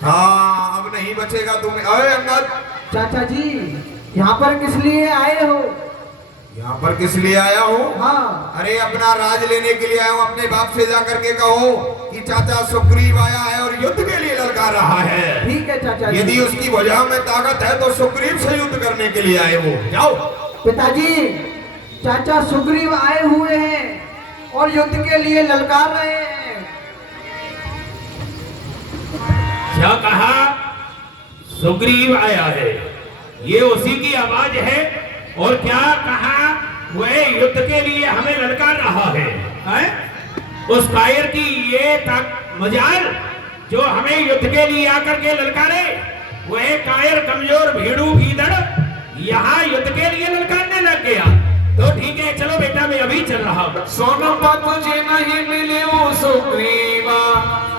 हाँ, अब नहीं बचेगा तुम्हें। अरे अंगद, चाचा जी, यहाँ पर किस लिए आए हो? यहाँ पर किस लिए आया हो? हाँ, अरे अपना राज लेने के लिए आया हूँ। अपने बाप से जाकर के कहो कि चाचा सुग्रीव आया है और युद्ध के लिए ललकार रहा है। ठीक है चाचा जी। यदि उसकी भुजा में ताकत है तो सुग्रीव से युद्ध करने के लिए आए वो। जाओ। पिताजी, चाचा सुग्रीव आए हुए हैं और युद्ध के लिए ललकार रहे हैं। क्या कहा? सुग्रीव आया है, ये उसी की आवाज है। और क्या कहा? वह युद्ध के लिए हमें ललकार रहा है, हैं? उस कायर की ये तक मजाल जो हमें युद्ध के लिए आकर के ललकारे। वह कायर कमजोर भेड़ू भीदड़ यहाँ युद्ध के लिए ललकारने लग गया। तो ठीक है, चलो बेटा, मैं अभी चल रहा हूँ। सोनपत तुझे नहीं मिले वो सुग्रीवा,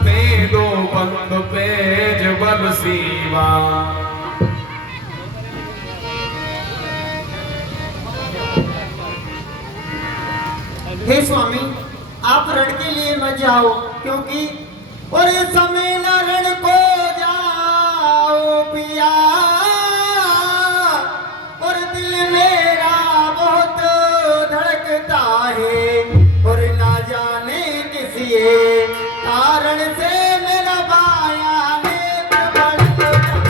ते दो बंद पेज बल सीवा। हे स्वामी, आप रण के लिए मत जाओ, क्योंकि और समय न रण को जाओ पिया, और दिल मेरा बहुत धड़कता है, और ना जाने किसी कारण से मेरा बाया नेत्र भड़कता है।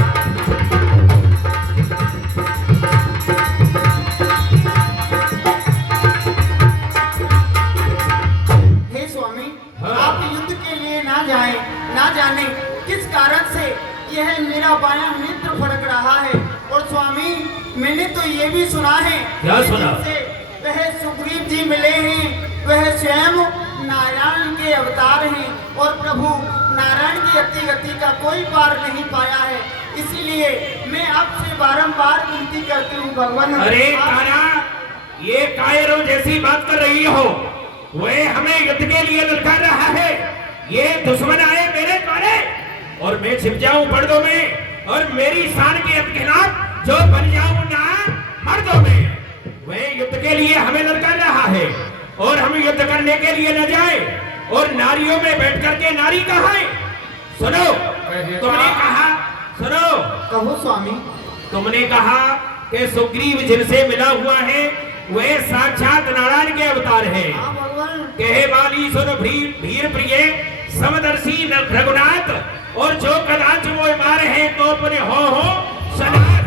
स्वामी, आप युद्ध के लिए ना जाएं, ना जाने किस कारण से यह मेरा बायां नेत्र फड़क रहा है। और स्वामी, मैंने तो ये भी सुना है, क्या सुना? जिनसे वह सुग्रीव जी मिले हैं, वह स्वयं नारायण के अवतार हैं, और प्रभु नारायण की अति गति का कोई पार नहीं पाया है। इसीलिए मैं आपसे बारंबार विनती करती हूँ भगवान। अरे तारा, ये कायरों जैसी बात कर रही हो? वह हमें युद्ध के लिए ललकार रहा है। ये दुश्मन आए मेरे द्वारे और मैं छिप जाऊं पर्दों में, और मेरी शान के खिलाफ जो बन जाऊं ना मर्दों में। वह युद्ध के लिए हमें ललकार रहा है और हम युद्ध करने के लिए न जाए, और नारियों में बैठ करके नारी कहाए। सुनो, तुमने कहा, सुनो, कहो स्वामी। तुमने कहा कि सुग्रीव जिनसे मिला हुआ है वह साक्षात नारायण के अवतार है। हाँ भगवान। कहे बाली सुन भीर प्रिय समदर्शी रघुनाथ, और जो कदाच वो मार है तो अपने हो सनाथ।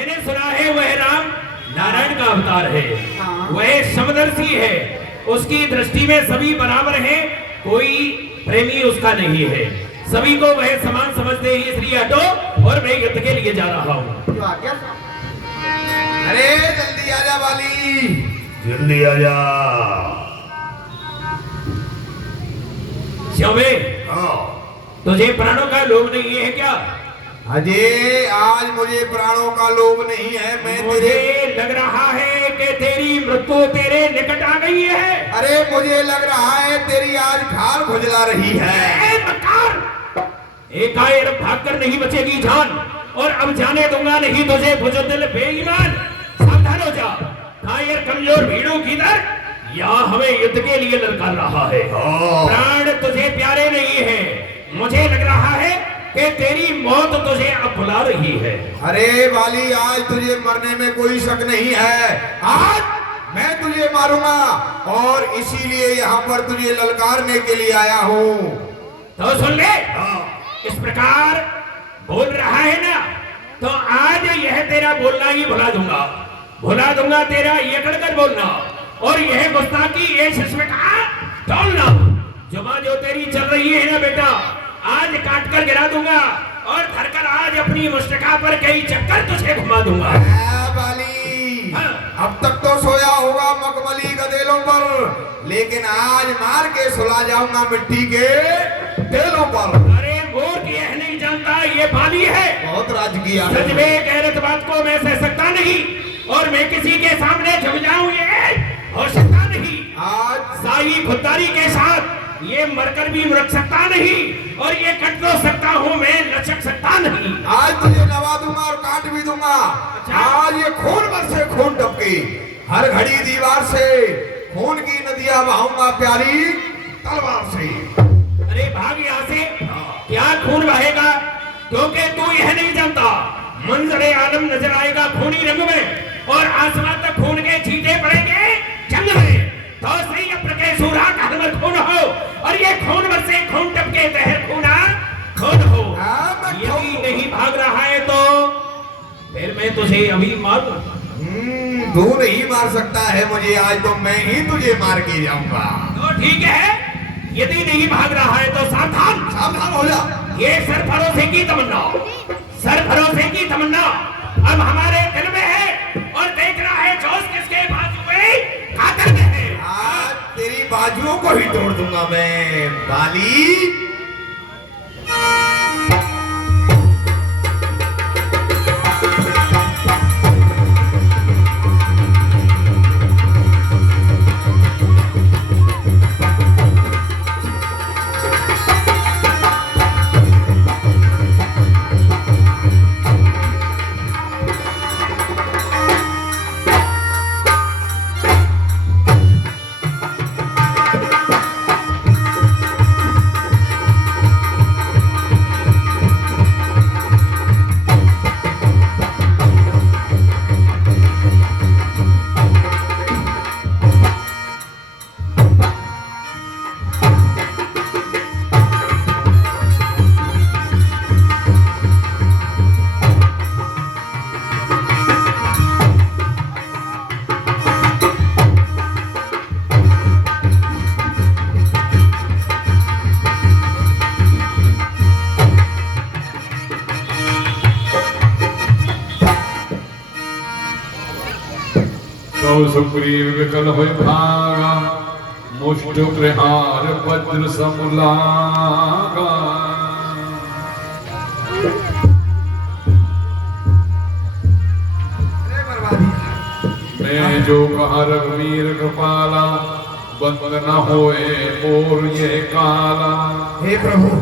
मैंने सुना है वह राम नारायण का अवतार है, हाँ। वह समदर्शी है, उसकी दृष्टि में सभी बराबर हैं, कोई प्रेमी उसका नहीं है, सभी को वह समान समझते हैं, इसलिए हटो और मैं युद्ध के लिए जा रहा हूँ। जो आज्ञा अरे जल्दी आजा वाली, जल्दी आ जा। श्यामे, हाँ तुझे प्राणों का लोभ नहीं है क्या? अजय आज मुझे प्राणों का लोभ नहीं है, मैं मुझे तेरे लग रहा है कि तेरी मृत्यु तेरे निकट आ गई है। अरे मुझे लग रहा है तेरी आज खाल खुजला रही है। ए मक्कार! एकाएक भागकर नहीं बचेगी जान, और अब जाने दूंगा नहीं तुझे बुजुर्ग बेईमान। सावधान हो जा, कायर कमजोर भीड़ों की दर यहाँ हमें युद्ध के लिए ललकार रहा है। प्राण तुझे प्यारे नहीं है, मुझे लग रहा है कि तेरी मौत तुझे अब बुला रही है। अरे वाली आज तुझे मरने में कोई शक नहीं है, आज मैं तुझे मारूंगा और इसीलिए यहाँ पर तुझे ललकारने के लिए आया हूँ। तो सुन ले, इस प्रकार बोल रहा है ना, तो आज यह तेरा बोलना ही भुला दूंगा तेरा ये कड़कर बोलना, और यह गुस्ताखी ये शिष्टता तोलना। जुबान जो तेरी चल रही है ना बेटा, आज काट कर गिरा दूंगा और धरकर आज अपनी मुस्टका पर कई चक्कर तुझे घुमा दूंगा। वाली हाँ। अब तक तो सोया होगा मखमली गदेलों पर, लेकिन आज मार के सुला जाऊंगा मिट्टी के तेलों पर। अरे मूर्ख यह नहीं जानता ये बाली है, बहुत राज किया सच में गैरत बात को मैं सह सकता नहीं, और मैं किसी के सामने झुक जाऊं ये हो सकता नहीं। आज शाही खुददारी के साथ ये मरकर भी रख सकता नहीं, और ये कट तो सकता हूँ मैं, लचक सकता नहीं। आज तुझे नवा दूंगा और काट भी दूंगा। आज ये खून बरसे खून टपके, हर घड़ी दीवार से खून की नदियां बहाऊंगा प्यारी तलवार से। अरे भाग यहाँ से, क्या खून बहेगा? क्योंकि तू यह नहीं जानता, मंजरे आलम नजर आएगा खूनी रंग में, और आसमान तक खून के छींटे पड़ेंगे जंग में। तो सही अप्र के सूरा का हलमत खून हो, और ये खून बरसे खून टपके जहर खूना खून हो। यदि नहीं भाग रहा है तो फिर मैं तुझे अभी मारूं। तू नहीं मार सकता है मुझे, आज तो मैं ही तुझे मार के जाऊंगा। तो ठीक है, यदि नहीं भाग रहा है तो सावधान सावधान हो जा। ये सर भरोसे की तमन्ना, सर भरोसे की तमन्ना अब हमारे दिल में है, और देख रहा है जोश किसके बाजू में कातर में है। आज तेरी बाजुओं को ही तोड़ दूंगा मैं बाली। सुग्रीव विकल हुए भागा, मुष्ट प्रहार वज्र समलागा। मैं जो कहा रघुवीर कृपाला, बंद न होए मोर ये काला। हे प्रभु,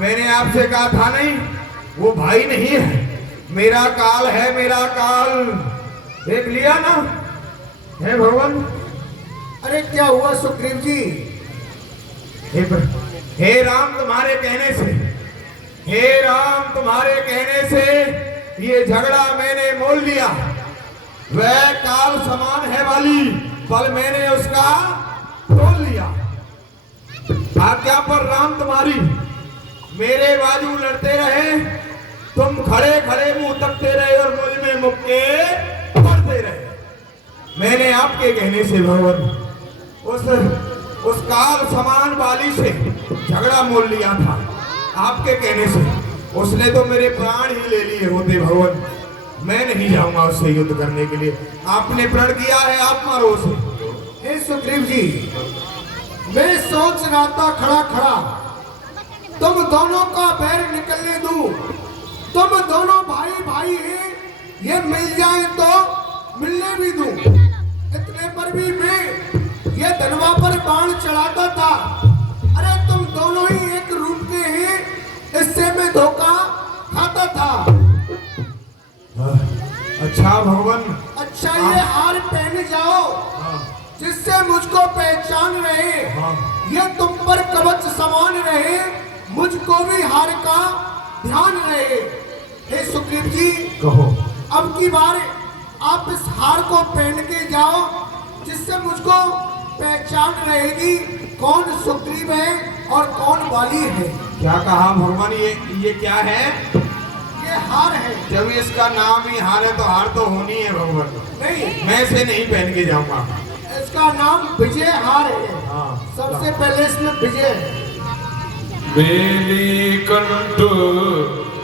मैंने आपसे कहा था नहीं, वो भाई नहीं है, मेरा काल है, मेरा काल देख लिया ना। हे भगवान, अरे क्या हुआ सुग्रीव जी? हे राम तुम्हारे कहने से, हे राम तुम्हारे कहने से ये झगड़ा मैंने मोल लिया। वह काल समान है वाली, बल मैंने उसका तोल लिया। आज्ञा पर राम तुम्हारी, मेरे बाजू लड़ते रहे, तुम खड़े खड़े मुंह तकते रहे और मुझ में मुक्के पड़ते रहे। मैंने आपके कहने से भगवान उस काल समान वाली से झगड़ा मोल लिया था। आपके कहने से उसने तो मेरे प्राण ही ले लिए होते भगवान। मैं नहीं जाऊंगा उससे युद्ध करने के लिए। आपने प्रण किया है, आप मारो उसे। हे सुग्रीव जी, मैं सोच रहा था खड़ा खड़ा तुम दोनों का बैर निकलने दूं। तुम दोनों भाई भाई हैं, ये मिल जाए तो मिलने भी दूं। इतने पर भी मैं ये धनवा पर बाण चढ़ाता था। अरे तुम दोनों ही एक रूप के हैं, इससे मैं धोखा खाता था। अच्छा भगवान, अच्छा ये हार पहन जाओ जिससे मुझको पहचान रहे। ये तुम पर कवच समान रहे, मुझको भी हार का ध्यान रहे। हे सुग्रीव जी, कहो। अब की बार आप इस हार को पहन के जाओ जिससे मुझको पहचान रहेगी कौन सुग्रीव है और कौन वाली है। क्या कहा भगवान? ये क्या है? ये हार है। जब इसका नाम ही हार है तो हार तो होनी है भगवान। नहीं, मैं इसे नहीं पहन के जाऊंगा। इसका नाम विजय हार है। हाँ। सबसे पहले इसमें विजय। बेली कंठ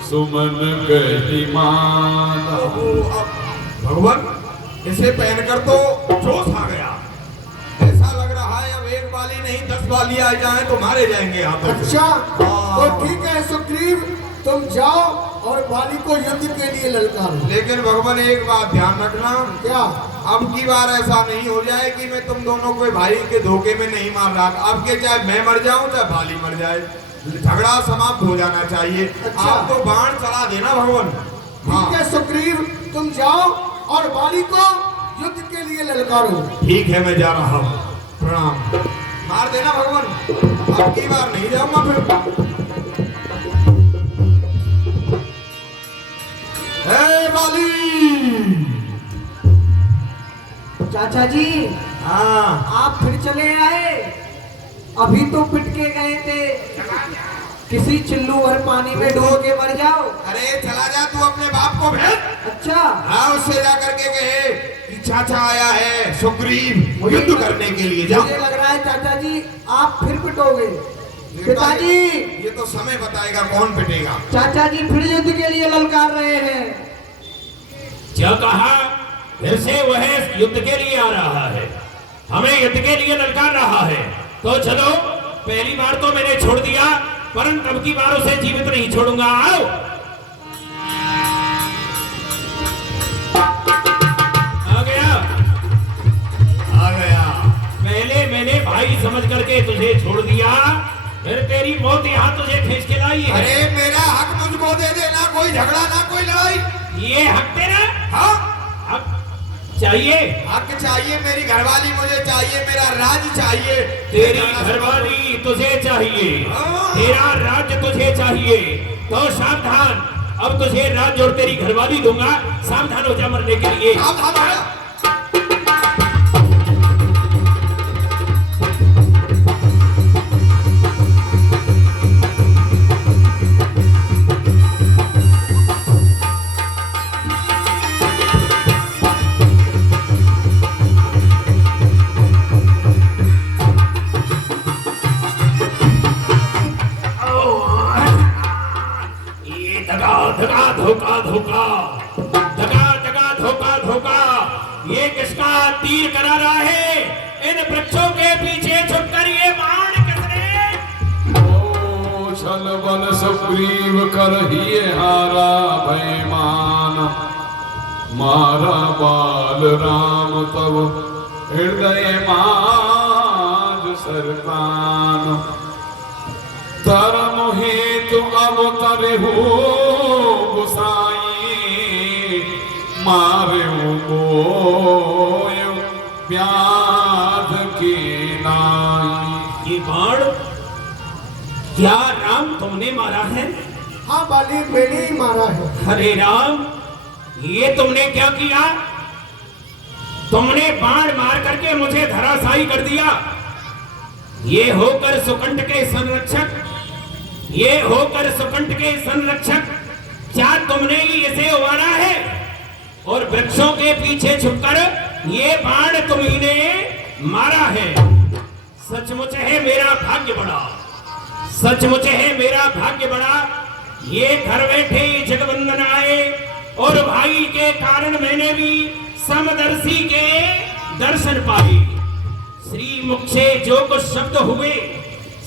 सुमन कही माला। भगवान, इसे पहनकर तो जोश आ गया। ऐसा लग रहा है अब एक वाली नहीं 10 वाली आ जाए तो मारे जाएंगे हाथों से। अच्छा, तो ठीक है सुग्रीव, तुम जाओ और वाली को युद्ध के लिए ललकारो। लेकिन भगवान एक बात ध्यान रखना, क्या? अब की बार ऐसा नहीं हो जाए कि मैं तुम दोनों को भाई के धोखे में नहीं मार रहा। अब के चाहे मैं मर जाऊं चाहे भाली मर जाए, झगड़ा समाप्त हो जाना चाहिए। अच्छा। आप तो बाण चला देना भगवान। ठीक है सुग्रीव, तुम जाओ और वाली को युद्ध के लिए ललकारो। ठीक है, मैं जा रहा हूँ। प्रणाम। मार देना भगवान, अब की बार नहीं जाऊंगा फिर। वाली। चाचा जी, हाँ, आप फिर चले आए? अभी तो पिट के गए थे। किसी चिल्लू भर पानी में डूब के मर जाओ। अरे चला जा तू अपने बाप को भेज। अच्छा, हाँ, उससे जा करके कहे कि चाचा आया है सुग्रीव युद्ध करने के लिए। जा। मुझे लग रहा है चाचा जी आप फिर पिटोगे। पिताजी, ये तो समय बताएगा कौन पिटेगा। चाचा जी फिर युद्ध के लिए ललकार रहे हैं। क्या कहा? फिर से वह युद्ध के लिए आ रहा है, हमें युद्ध के लिए ललकार रहा है। तो चलो, पहली बार तो मैंने छोड़ दिया, परंतु अब की बार उसे जीवित नहीं छोड़ूंगा। आओ। आ गया, आ गया। पहले मैंने भाई समझ करके तुझे छोड़ दिया, फिर तेरी मौत यहाँ तुझे खींच के लाई है। अरे मेरा हक मुझको दे देना, कोई झगड़ा ना कोई लड़ाई। ये हक तेरा? हाँ, हक चाहिए? हक चाहिए, मेरी घरवाली मुझे चाहिए, मेरा राज चाहिए। तेरी घरवाली तुझे चाहिए, हाँ। तेरा राज्य तुझे चाहिए, तो सावधान। अब तुझे राज्य और तेरी घरवाली दूंगा, सावधान हो जा मरने के लिए। धोखा धोखा धगा धगा धोखा धोखा, ये किसका तीर करा रहा है? इन वृक्षों के पीछे छुपकर ये बाण किसने? ओ छल बल सुग्रीव करहिए हारा भयमान, मारा बाल राम तब हृदय माज सरतान, धर्म हेतु अवतरहु गोसाई, मार्यो गोयो व्याध की नाई। ये बाण क्या राम तुमने मारा है? हाँ वाली, मैंने ही मारा है। हरे राम, ये तुमने क्या किया? तुमने बाण मार करके मुझे धराशायी कर दिया। ये होकर सुकंठ के संरक्षक, ये होकर सुकंठ के संरक्षक, क्या तुमने ही इसे उबारा है? और वृक्षों के पीछे छुपकर ये बाण तुम्ही ने मारा है। सचमुच है मेरा भाग्य बड़ा, सचमुच है मेरा भाग्य बड़ा। ये घर बैठे जगवंदन आए और भाई के कारण मैंने भी समदर्शी के दर्शन पाए। श्री मुख से जो कुछ शब्द हुए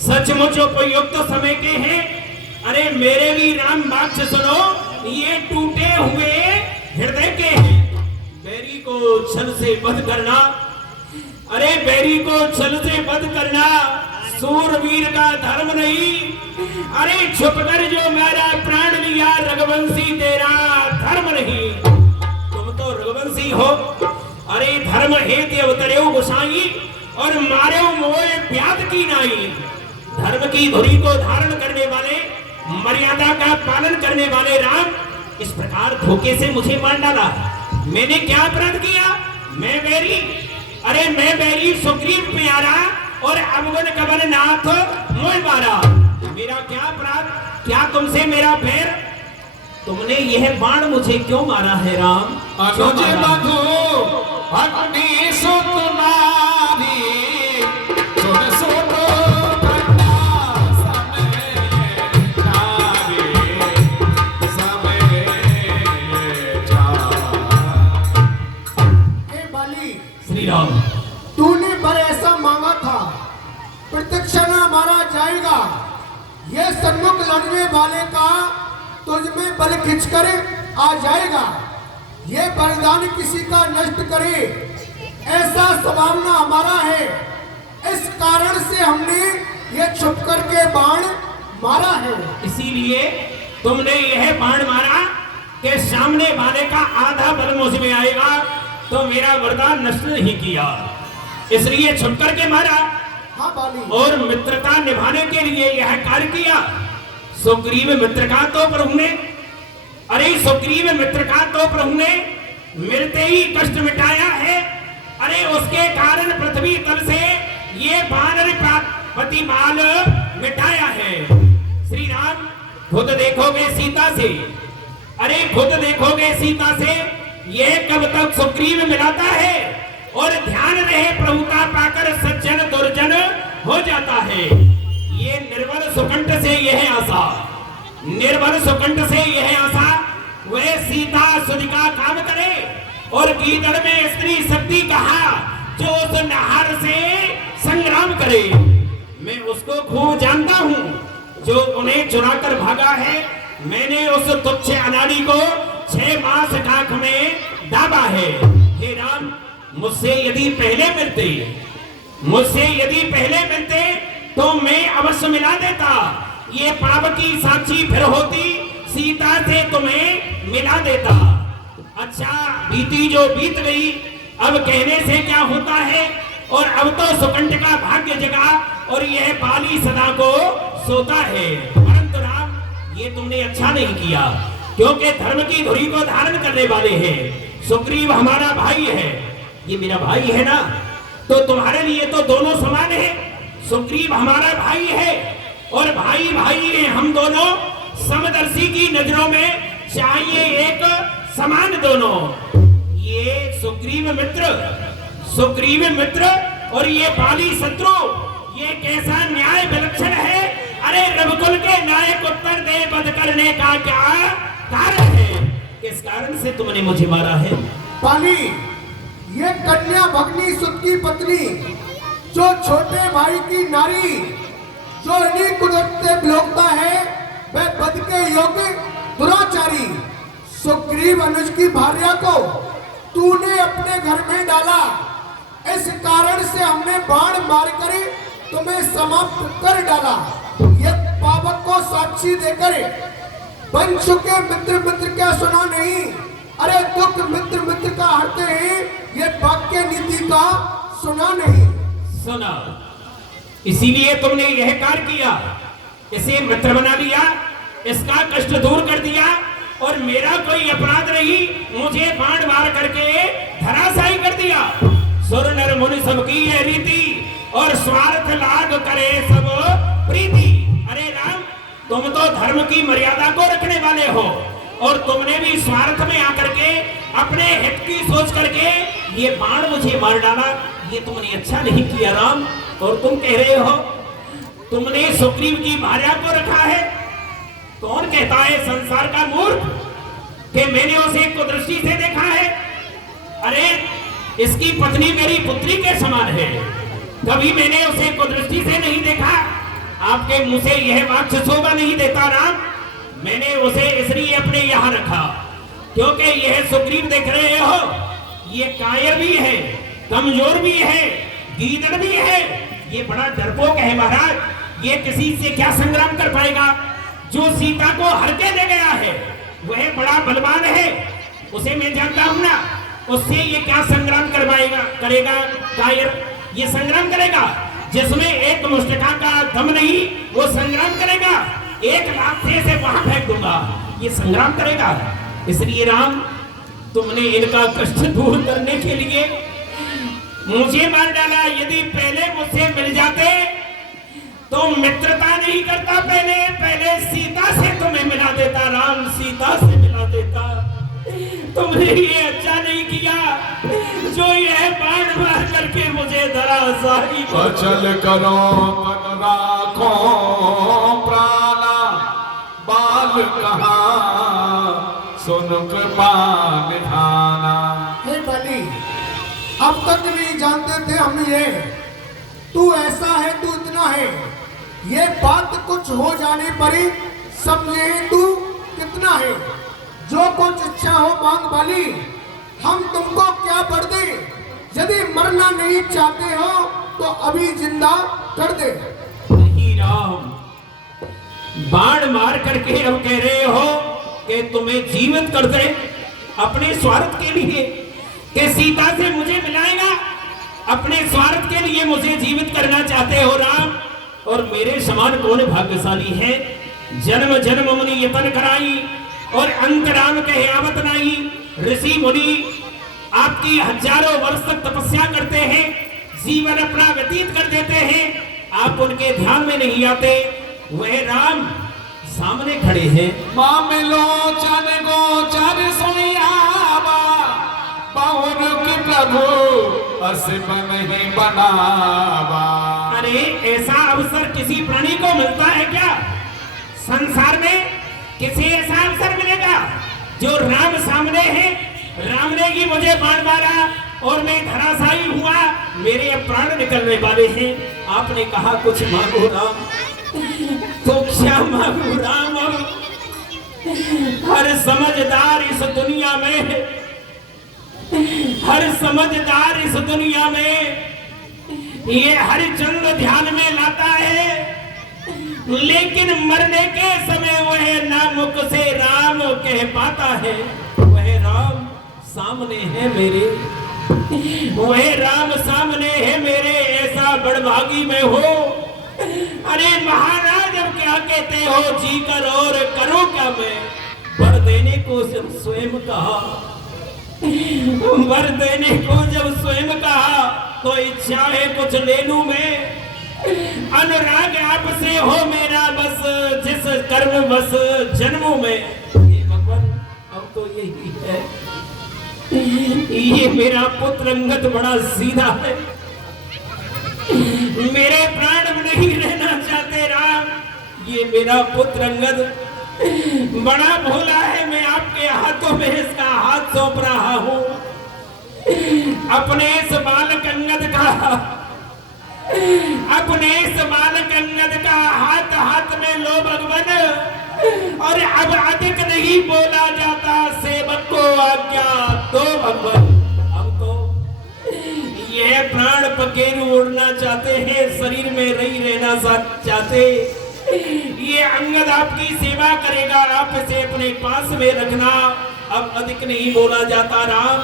सचमुच उपयुक्त समय के हैं। अरे मेरे भी राम वाक्य सुनो, ये टूटे हुए हृदय के हैं। बैरी को छल से वध करना, अरे बैरी को छल से वध करना सूरवीर का धर्म नहीं। अरे छुपकर जो मेरा प्राण लिया रघुवंशी तेरा धर्म नहीं। तुम तो रघुवंशी हो, अरे धर्म हेतु अवतरे गोसाई और मारे मोए प्याद की नाई। धर्म की धुरी को धारण करने वाले, मर्यादा का पालन करने वाले राम इस प्रकार धोखे से मुझे मार डाला। मैंने क्या अपराध किया? मैं बैरी, अरे मैं बैरी सुग्रीव प्यारा और अवगुण कवन नाथ मोह मारा। मेरा क्या अपराध, क्या तुमसे मेरा बैर? तुमने यह बाण मुझे क्यों मारा है राम? अनुज बधू अग्नि सुत नारी सुन सुनो कन्या समय नारी समय जा। हे बाली, श्री राम, तूने बर ऐसा मांगा था, प्रत्यक्ष न मारा जाएगा। ये सन्मुख लड़ने वाले का तुझ में बल खिंचकर आ जाएगा। ये बलिदान किसी का नष्ट करे ऐसा स्वभाव न हमारा है। इस कारण से हमने ये छुप करके बाण मारा है। इसीलिए तुमने यह बाण मारा कि सामने वाले का आधा बल मुझ में आएगा तो मेरा वरदान नष्ट नहीं किया, इसलिए छुप करके मारा। हाँ बाली, और मित्रता निभाने के लिए यह कार्य किया। सुग्रीव मित्र का तो प्रभु ने, अरे सुग्रीव मित्र का तो प्रभु ने मिलते ही कष्ट मिटाया है। अरे उसके कारण पृथ्वी तल से ये वानर प्रतिपाल मिटाया है। श्री राम, खुद देखोगे सीता से, अरे खुद देखोगे सीता से ये कब तक सुग्रीव मिलाता है। और ध्यान रहे प्रभुता पाकर सज्जन दुर्जन हो जाता है। ये निर्बल सुकंठ से यह आशा, निर्बल सुकंठ से यह आशा वह सीता सुध का काम करे। और गीदड़ में स्त्री शक्ति कहा जो उस नहर से संग्राम करे। मैं उसको खूब जानता हूँ जो उन्हें चुरा कर भागा है। मैंने उस तुच्छ अनाड़ी को 6 मास काख में दाबा है। हे राम, मुझसे यदि पहले मिलते, मुझसे यदि पहले मिलते तो मैं अवश्य मिला देता। ये पाप की साक्षी फिर होती, सीता से तुम्हें मिला देता। अच्छा, बीती जो बीत गई, अब कहने से क्या होता है। और अब तो सुकंठ का भाग्य जगा और यह बाली सदा को सोता है। परंतु राम, ये तुमने अच्छा नहीं किया, क्योंकि धर्म की धुरी को धारण करने वाले हैं। सुग्रीव हमारा भाई है, ये मेरा भाई है ना, तो तुम्हारे लिए तो दोनों समान है। सुग्रीव हमारा भाई है और भाई भाई है, हम दोनों समदर्शी की नजरों में चाहिए एक समान दोनों। ये सुग्रीव मित्र, सुग्रीव मित्र और ये बाली शत्रु, ये कैसा न्याय विलक्षण है। अरे रघुकुल के नायक उत्तर दे, वध करने का क्या कारण है? किस कारण से तुमने मुझे मारा है? बाली, ये कन्या भगनी सुत की पत्नी, जो छोटे भाई की नारी, जो इन्हीं कुदरत से बिलोकता है, वह बद के योग्य दुराचारी सुग्रीव अनुज की भार्या को तूने अपने घर में डाला। इस कारण से हमने बाण मार कर तुम्हें समाप्त कर डाला। ये पावक को साक्षी देकर बन चुके मित्र मित्र क्या सुना नहीं। अरे दुख मित्र मित्र का हरते हैं, ये वाक्य नीति का सुना नहीं। सुना, इसीलिए तुमने यह कार्य किया, इसे मित्र बना लिया, इसका कष्ट दूर कर दिया और मेरा कोई अपराध नहीं, मुझे बाण मार करके धराशायी कर दिया। सुर नर मुनि सबकी यह रीति और स्वार्थ लाग करे सब प्रीति। अरे राम, तुम तो धर्म की मर्यादा को रखने वाले हो और तुमने भी स्वार्थ में आकर के अपने हित की सोच करके ये बाण मुझे मार डाला। ये तुमने अच्छा नहीं किया राम। और तुम कह रहे हो तुमने सुग्रीव की भार्या को रखा है। कौन कहता है संसार का मूर्ख कि मैंने उसे कुदृष्टि से देखा है? अरे इसकी पत्नी मेरी पुत्री के समान है, कभी मैंने उसे कुदृष्टि से नहीं देखा। आपके मुंह से यह वाक्य शोभा नहीं देता राम। मैंने उसे इसलिए अपने यहाँ रखा क्योंकि यह सुग्रीव देख रहे हो, ये कायर भी है, कमजोर भी है, गीदड़ भी है, ये बड़ा डरपोक है महाराज। ये किसी से क्या संग्राम कर पाएगा? जो सीता को हर के दे गया है वह बड़ा बलवान है, उसे मैं जानता हूं ना। उससे ये क्या संग्राम करवाएगा? करेगा कायर? ये संग्राम करेगा जिसमें एक मुष्टिका का दम नहीं, वो संग्राम करेगा। 1 लाख से इसे वहां फेंक दूंगा, ये संग्राम करेगा। इसलिए राम तुमने इनका कष्ट दूर करने के लिए मुझे मार डाला। यदि पहले मुझसे मिल जाते तो मित्रता नहीं करता, पहले सीता से तुम्हें मिला देता राम, सीता से मिला देता। तुमने ये अच्छा नहीं किया जो यह बाण मार करके मुझे धराशायी। अचल करो मन राखो प्राणा, बाल कहाँ सुन कृपा निधाना। हे बलि, अब तक नहीं जानते थे हम ये, तू ऐसा है, तू इतना है। ये बात कुछ हो जाने पर ही समझे तू कितना है। जो कुछ इच्छा हो मांग बलि, हम तुमको क्या बढ़ दे। यदि मरना नहीं चाहते हो तो अभी जिंदा कर दे। नहीं राम, बाण मार करके अब कह रहे हो कि तुम्हें जीवित कर दे अपने स्वार्थ के लिए, कि सीता से मुझे मिलाएगा। अपने स्वार्थ के लिए मुझे जीवित करना चाहते हो राम। और मेरे समान कौन भाग्यशाली है? जन्म जन्म मुनि यतन कराई और अंतराम कहे आवत नहीं। ऋषि मुनि आपकी हजारों वर्ष तक तपस्या करते हैं, जीवन अपना व्यतीत कर देते हैं, आप उनके ध्यान में नहीं आते। वह राम सामने खड़े हैं। मामिलो चन गोचर सुनियावा, बहुर की प्रभु असिम नहीं बनावा। अरे ऐसा अवसर किसी प्राणी को मिलता है क्या? संसार में किसी ऐसा अवसर मिलेगा जो राम सामने है? राम ने ही मुझे बाण मारा और मैं धराशायी हुआ, मेरे अब प्राण निकलने वाले हैं। आपने कहा कुछ मांगो राम, तो क्या मांगो राम? हर समझदार इस दुनिया में, हर समझदार इस दुनिया में ये हरिचंद्र ध्यान में लाता है, लेकिन मरने के समय वह नामुख से राम कह पाता है। वह राम सामने है मेरे, वह राम सामने है मेरे, ऐसा बड़भागी में हो। अरे महाराज अब क्या कहते हो, जी कर और करो क्या मैं? वर देने को जब स्वयं कहा, वर देने को जब स्वयं कहा तो इच्छा है कुछ ले लूं मैं। अनुराग आपसे हो मेरा बस, जिस कर्म बस जन्मों में। ये भगवान अब तो यही है, ये मेरा पुत्र अंगद बड़ा सीधा है, मेरे प्राण में नहीं रहना चाहते राम। ये मेरा पुत्र अंगद बड़ा भोला है, मैं आपके हाथों में इसका हाथ सौंप रहा हूं। अपने इस बालक अंगद का, अपने इस बालक अंगद का हाथ हाथ में लो भगवान। और अब अधिक नहीं बोला जाता, सेवक को आज्ञा दो भगवान। अब तो यह प्राण पखेरु उड़ना चाहते हैं, शरीर में नहीं रहना चाहते। ये अंगद आपकी सेवा करेगा, आप इसे अपने पास में रखना। अब अधिक नहीं बोला जाता राम,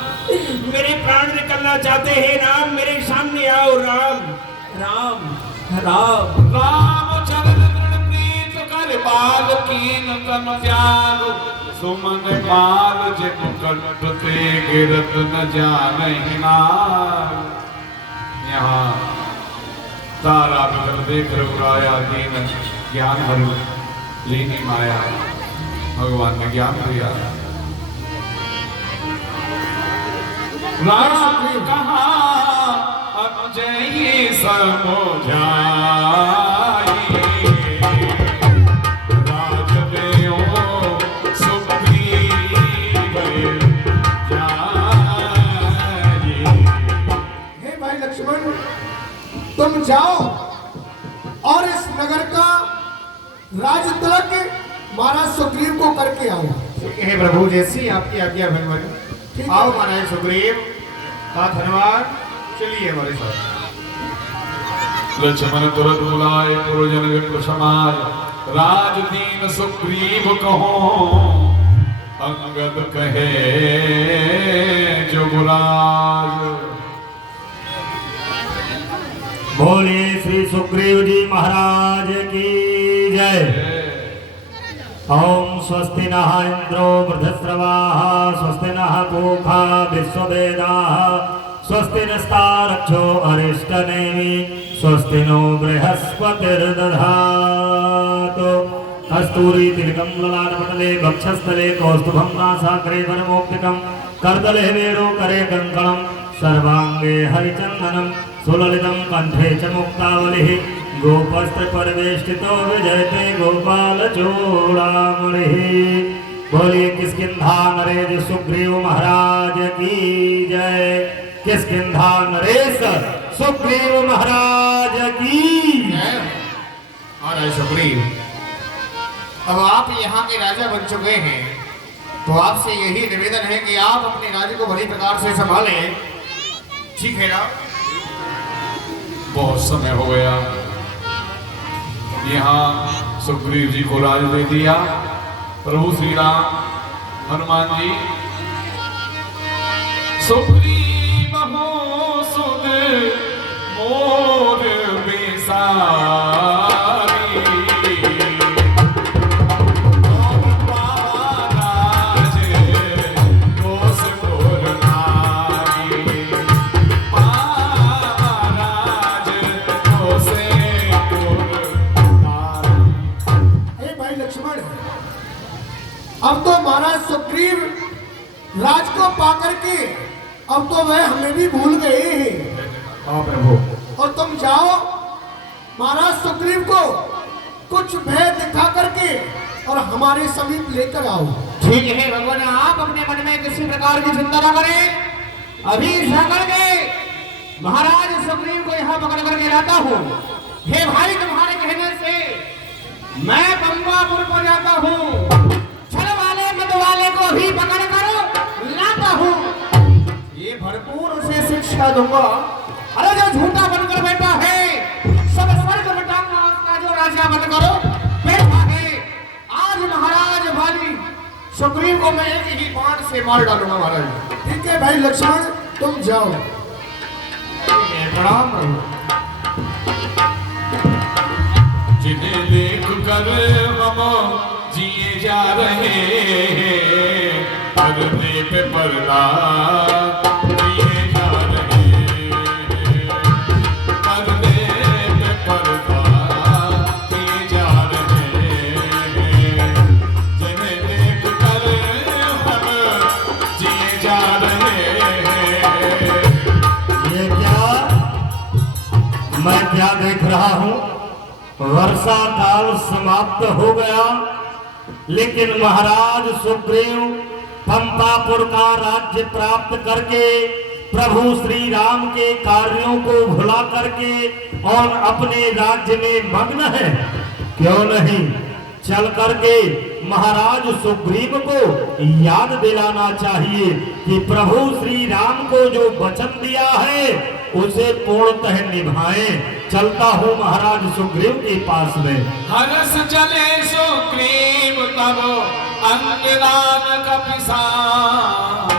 मेरे प्राण निकलना चाहते हैं राम, मेरे सामने आओ राम। राम राम राम चरण दृढ़ प्रीत कर, बाल कीन तन त्याग, सुमन माल जिन कंठ ते गिरत न जानहि नार। यहाँ तारा बदल देख रघुराया, दीन ज्ञान हरु लीनी माया। भगवान ने ज्ञान दिया। राम कहा अनुजयी समझाई, राज में ओ सुग्रीव जाई। हे भाई लक्ष्मण, तुम जाओ और इस नगर का राज तिलक महाराज सुग्रीव को करके आओ। हे प्रभु, जैसी आपकी आज्ञा भगवान। आओ महाराज सुग्रीव का धन्यवाद। चलिए हमारे साथ। लक्ष्मण तुरंत बुलाए पुरजन विप्र समाज, राज दीन सुग्रीव कहो, अंगद कहे जुगराज। बोलिए श्री सुग्रीव जी महाराज की जय। ओम स्वस्ति नः इंद्रो वृद्धश्रवाः, स्वस्ति नः पूषा विश्ववेदाः, स्वस्ति नस्तारक्षो अरिष्टनेमि, स्वस्ति नो बृहस्पतिर्दधातु। कस्तूरी तिलकं ललाटपटले वक्षस्थले कौस्तुभं नासाग्रे वरमौक्तिकं, करतले वेणुकरे कङ्कणं, सर्वाङ्गे हरिचन्दनं, सुललितं कंठे च मुक्तावलिः, गोपस्त्र परिवेष्टितो विजयते गोपाल चूड़ामणिः। बोलिए किष्किंधा नरेश सुग्रीव महाराज की जय। किष्किंधा नरेश सुग्रीव महाराज की जय। महाराज सुग्रीव, अब आप यहाँ के राजा बन चुके हैं, तो आपसे यही निवेदन है कि आप अपने राज्य को बड़ी प्रकार से संभालें। ठीक है ना? बहुत समय हो गया, यहाँ सुग्रीव जी को राज दे दिया। प्रभु श्री राम हनुमान जी सुग्रीव हो सुध मोर बेसारी, अब तो महाराज सुग्रीव राज को पाकर के अब तो वह हमें भी भूल गए हैं। हाँ प्रभु। और तुम जाओ महाराज सुग्रीव को कुछ भय दिखा करके और हमारे समीप लेकर आओ। ठीक है भगवान, आप अपने मन में किसी प्रकार की चिंता न करें। अभी जाकर के महाराज सुग्रीव को यहाँ पकड़ करके लाता हूँ। हे भाई, तुम्हारे कहने से मैं पंपापुर को जाता हूँ, छल वाले मत वाले को भी पकड़ कर लाता हूँ। ये भरपूर उसे शिक्षा दूंगा। अरे जो झूठा बनकर बैठा है, सब स्वर्ग मिटाऊंगा उसका जो राजा बनकर बैठा है। आज महाराज वाली सुग्रीव को मैं एक ही बाण से मार डालूंगा महाराज। ठीक है भाई लक्ष्मण, तुम जाओ। प्रणाम प्रभु। जिन्हें देख कर हम जिए जा रहे हैं, पर्दे पे पर्दा दिए जा रहे हैं, पर्दे पे पर्दा दिए जा रहे हैं। जिन्हें देख कर हम जिए जा रहे हैं। ये क्या, मैं क्या देख रहा हूँ? वर्षा काल समाप्त हो गया, लेकिन महाराज सुग्रीव पंपापुर का राज्य प्राप्त करके प्रभु श्री राम के कार्यों को भुला करके और अपने राज्य में मग्न है। क्यों नहीं चल करके महाराज सुग्रीव को याद दिलाना चाहिए कि प्रभु श्री राम को जो वचन दिया है उसे पूर्णतः निभाएं। चलता हूँ महाराज सुग्रीव के पास में। हरस चले सुग्रीव तब अंगदान का पिसान।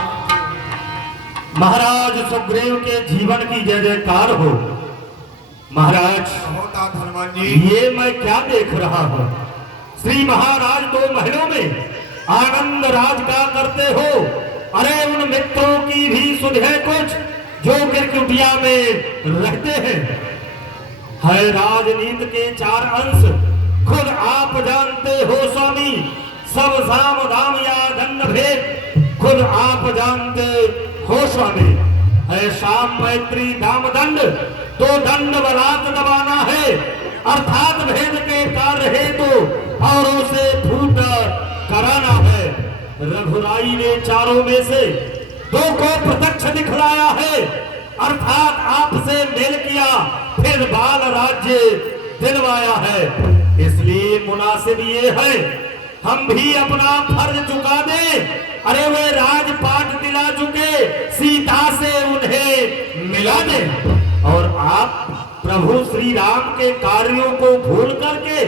महाराज सुग्रीव के जीवन की जय जयकार हो। महाराज, होता हनुमान जी, ये मैं क्या देख रहा हूँ? श्री महाराज दो महलों में आनंद राज का करते हो। अरे उन मित्रों की भी सुध है कुछ जो गिरकुटिया में रहते हैं। है राजनीति के चार अंश, खुद आप जानते हो स्वामी। सब साम दाम या दंड भेद खुद आप जानते हो स्वामी। है शाम मैत्री दाम दंड तो दंड बलात् दबाना है, अर्थात भेद के कार्य हेतु औरों से फूट कराना है। रघुराई ने चारों में से दो को प्रत्यक्ष दिखलाया है, अर्थात आपसे मेल किया फिर बाल राज्य दिलवाया है। इसलिए मुनासिब ये है हम भी अपना फर्ज चुका दें। अरे वे राजपाट दिला चुके, सीता से उन्हें मिला दें। और आप प्रभु श्री राम के कार्यों को भूल करके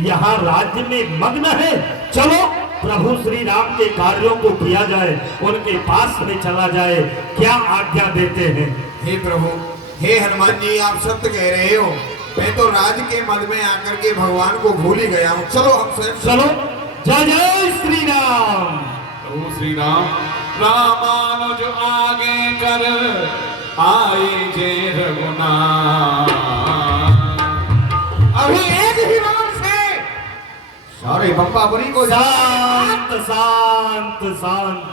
यहाँ राज्य में मग्न है। चलो प्रभु श्री राम के कार्यों को किया जाए, उनके पास में चला जाए। क्या आज्ञा देते हैं? हे प्रभु, हे हनुमान जी, आप सत्य कह रहे हो। मैं तो राज के मद में आकर के भगवान को भूल ही गया हूँ। चलो हमसे चलो। जय जय श्री राम। प्रभु श्री राम। रामानुज आगे कर आए जय रघुनाथ। अभी एक ही बार से सारे बम्बाबरी को शांत शांत शांत।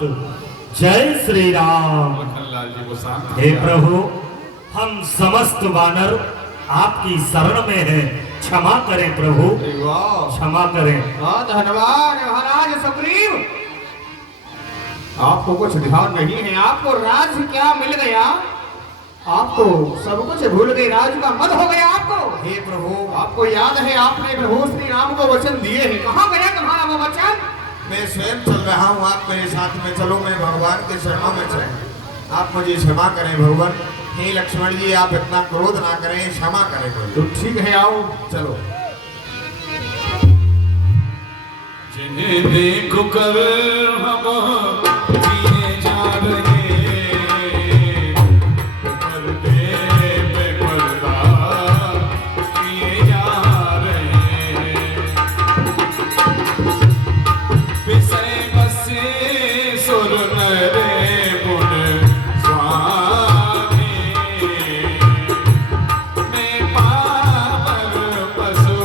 जय श्री राम। लखनलाल जी को शांत हे किया। प्रभु, हम समस्त वानर आपकी शरण में हैं, क्षमा करें प्रभु, वाह, क्षमा करें। धन्यवाद महाराज सुग्रीव। आपको कुछ ध्यान नहीं है, आपको राज क्या मिल गया? आपको सब कुछ भूल गए, राज का मद हो गया आपको। हे प्रभु, आपको याद है आपने प्रभु श्री राम को वचन दिए हैं, कहाँ गया तुम्हारा वो वचन? मैं स्वयं चल रहा हूँ, आप मेरे साथ में चलो। मैं भगवान के शरणों में चल। आप मुझे क्षमा करें भगवान। हे लक्ष्मण जी, आप इतना क्रोध ना करें, क्षमा करें मुझे। तो ठीक है, आओ चलो। जिन्हें देखो कर हम जिए जा रहे, करते पे पर्दा किए जा रहे। विषय बसे सुर नरे गुण स्वामी, मैं पावर पशु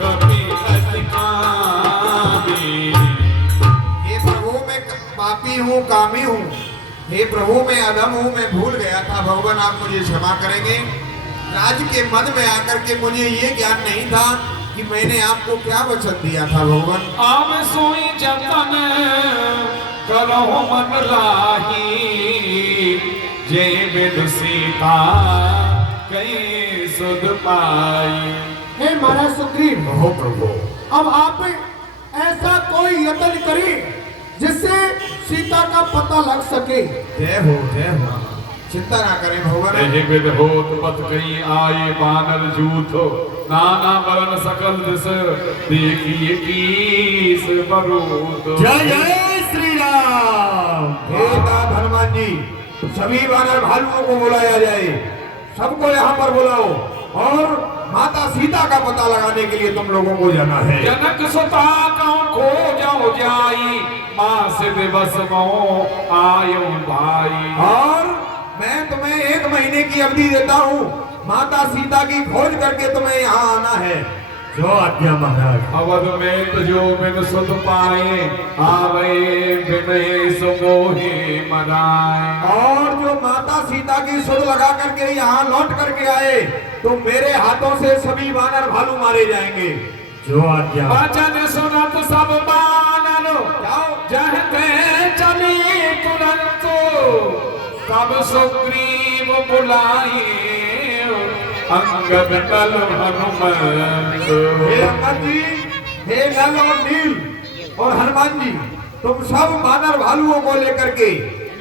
कभी अधिकारी। हे प्रभु, मैं पापी हूँ, कामी हूँ। हे प्रभु, मैं अधम हूँ, मैं भूल गया था। भगवान आप मुझे क्षमा करेंगे। राज के मद में आकर के मुझे ये ज्ञान नहीं था कि मैंने आपको क्या वचन दिया था भगवान। आम सोई जतन करो मन लाही, जय बिद सीता कहीं सुध पाई। हे महाराज सुग्रीव, हो प्रभु, अब आप ऐसा कोई यत्न करें जिससे सीता का पता लग सके। जय हो, जय हो। चिंता ना करें भगवान। जय बिद होत पत कहीं आए बानर जूथो, नाना बरन सकल दिस देखिए कीस बरूद। जय जय श्री राम। हे नाथ हनुमान जी, सभी वानर भालुओं को बुलाया जाए। सबको यहाँ पर बुलाओ और माता सीता का पता लगाने के लिए तुम लोगों को जाना है। जनक सुता कौ खो जाओ जाई, माँ से दिवस मो आयो भाई। और मैं तुम्हें 1 महीने की अवधि देता हूँ, माता सीता की खोज करके तुम्हें यहाँ आना है। जो आज्ञा महाराज। अवध में तुझो बिन सुध पाए, आवे बिन सुमोहि मनाए। और जो माता सीता की सुध लगा करके यहाँ लौट करके आए, तो मेरे हाथों से सभी वानर भालू मारे जाएंगे। जो आज्ञा। वचन सुनत सब वानर जाओ। जहते चली तुरंत, तब सुग्रीव बुलाए अंगद नल हनुमंत। हे अंगद जी, हे नल और नील और हनुमान जी, तुम सब वानर भालुओं को लेकर के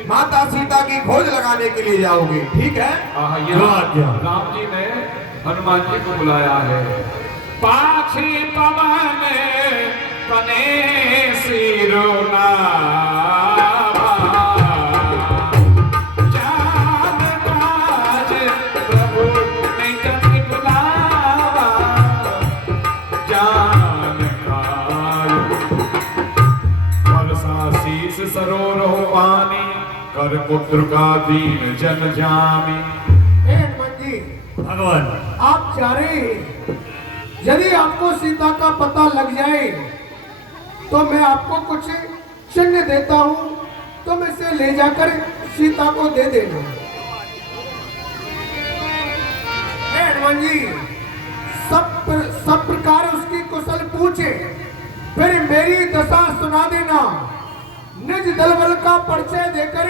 माता सीता की खोज लगाने के लिए जाओगे, ठीक है? ये राम जी ने हनुमान जी को बुलाया है। पाछी पवन तने सिरोना, जान काज प्रभु ने कति बुलावा, जान काज वर्षा शीस सरोरह पानी, कर पुत्र का दीन जन जामी। हे हनुमान जी, भगवान, आप चाह रहे हैं यदि आपको सीता का पता लग जाए तो मैं आपको कुछ चिन्ह देता हूँ, तुम इसे ले जाकर सीता को दे देना। हे हनुमान जी, सब प्रकार उसकी कुशल पूछे, फिर मेरी दशा सुना देना। निज दल बल का परिचय देकर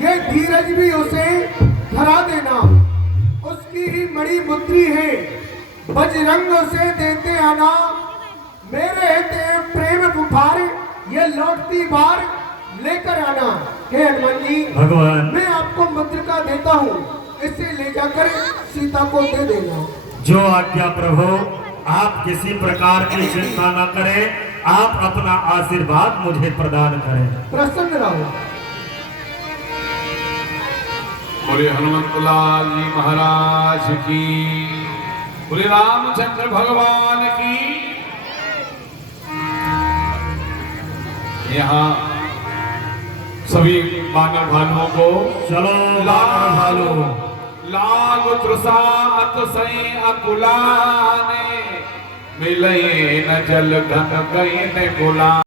ये धीरज भी उसे धरा देना। उसकी ही मणि बुद्धि है, बजरंग उसे देते आना। मेरे ते प्रेम बुखार ये लौटती बार लेकर आना। हे हनुमान जी, भगवान, मैं आपको मुद्रिका देता हूँ, इसे ले जाकर सीता को दे देना। जो आज्ञा प्रभु। आप किसी प्रकार की चिंता न करें, आप अपना आशीर्वाद मुझे प्रदान करें। प्रसन्न रहो। बोले हनुमंतलाल जी महाराज की, बोले रामचंद्र भगवान की। यहाँ सभी मानव भानुओं को चलो वानर भालू। लाग तृषा अतसै अकुलाने, मिलए न जल घन गए न गुलाम।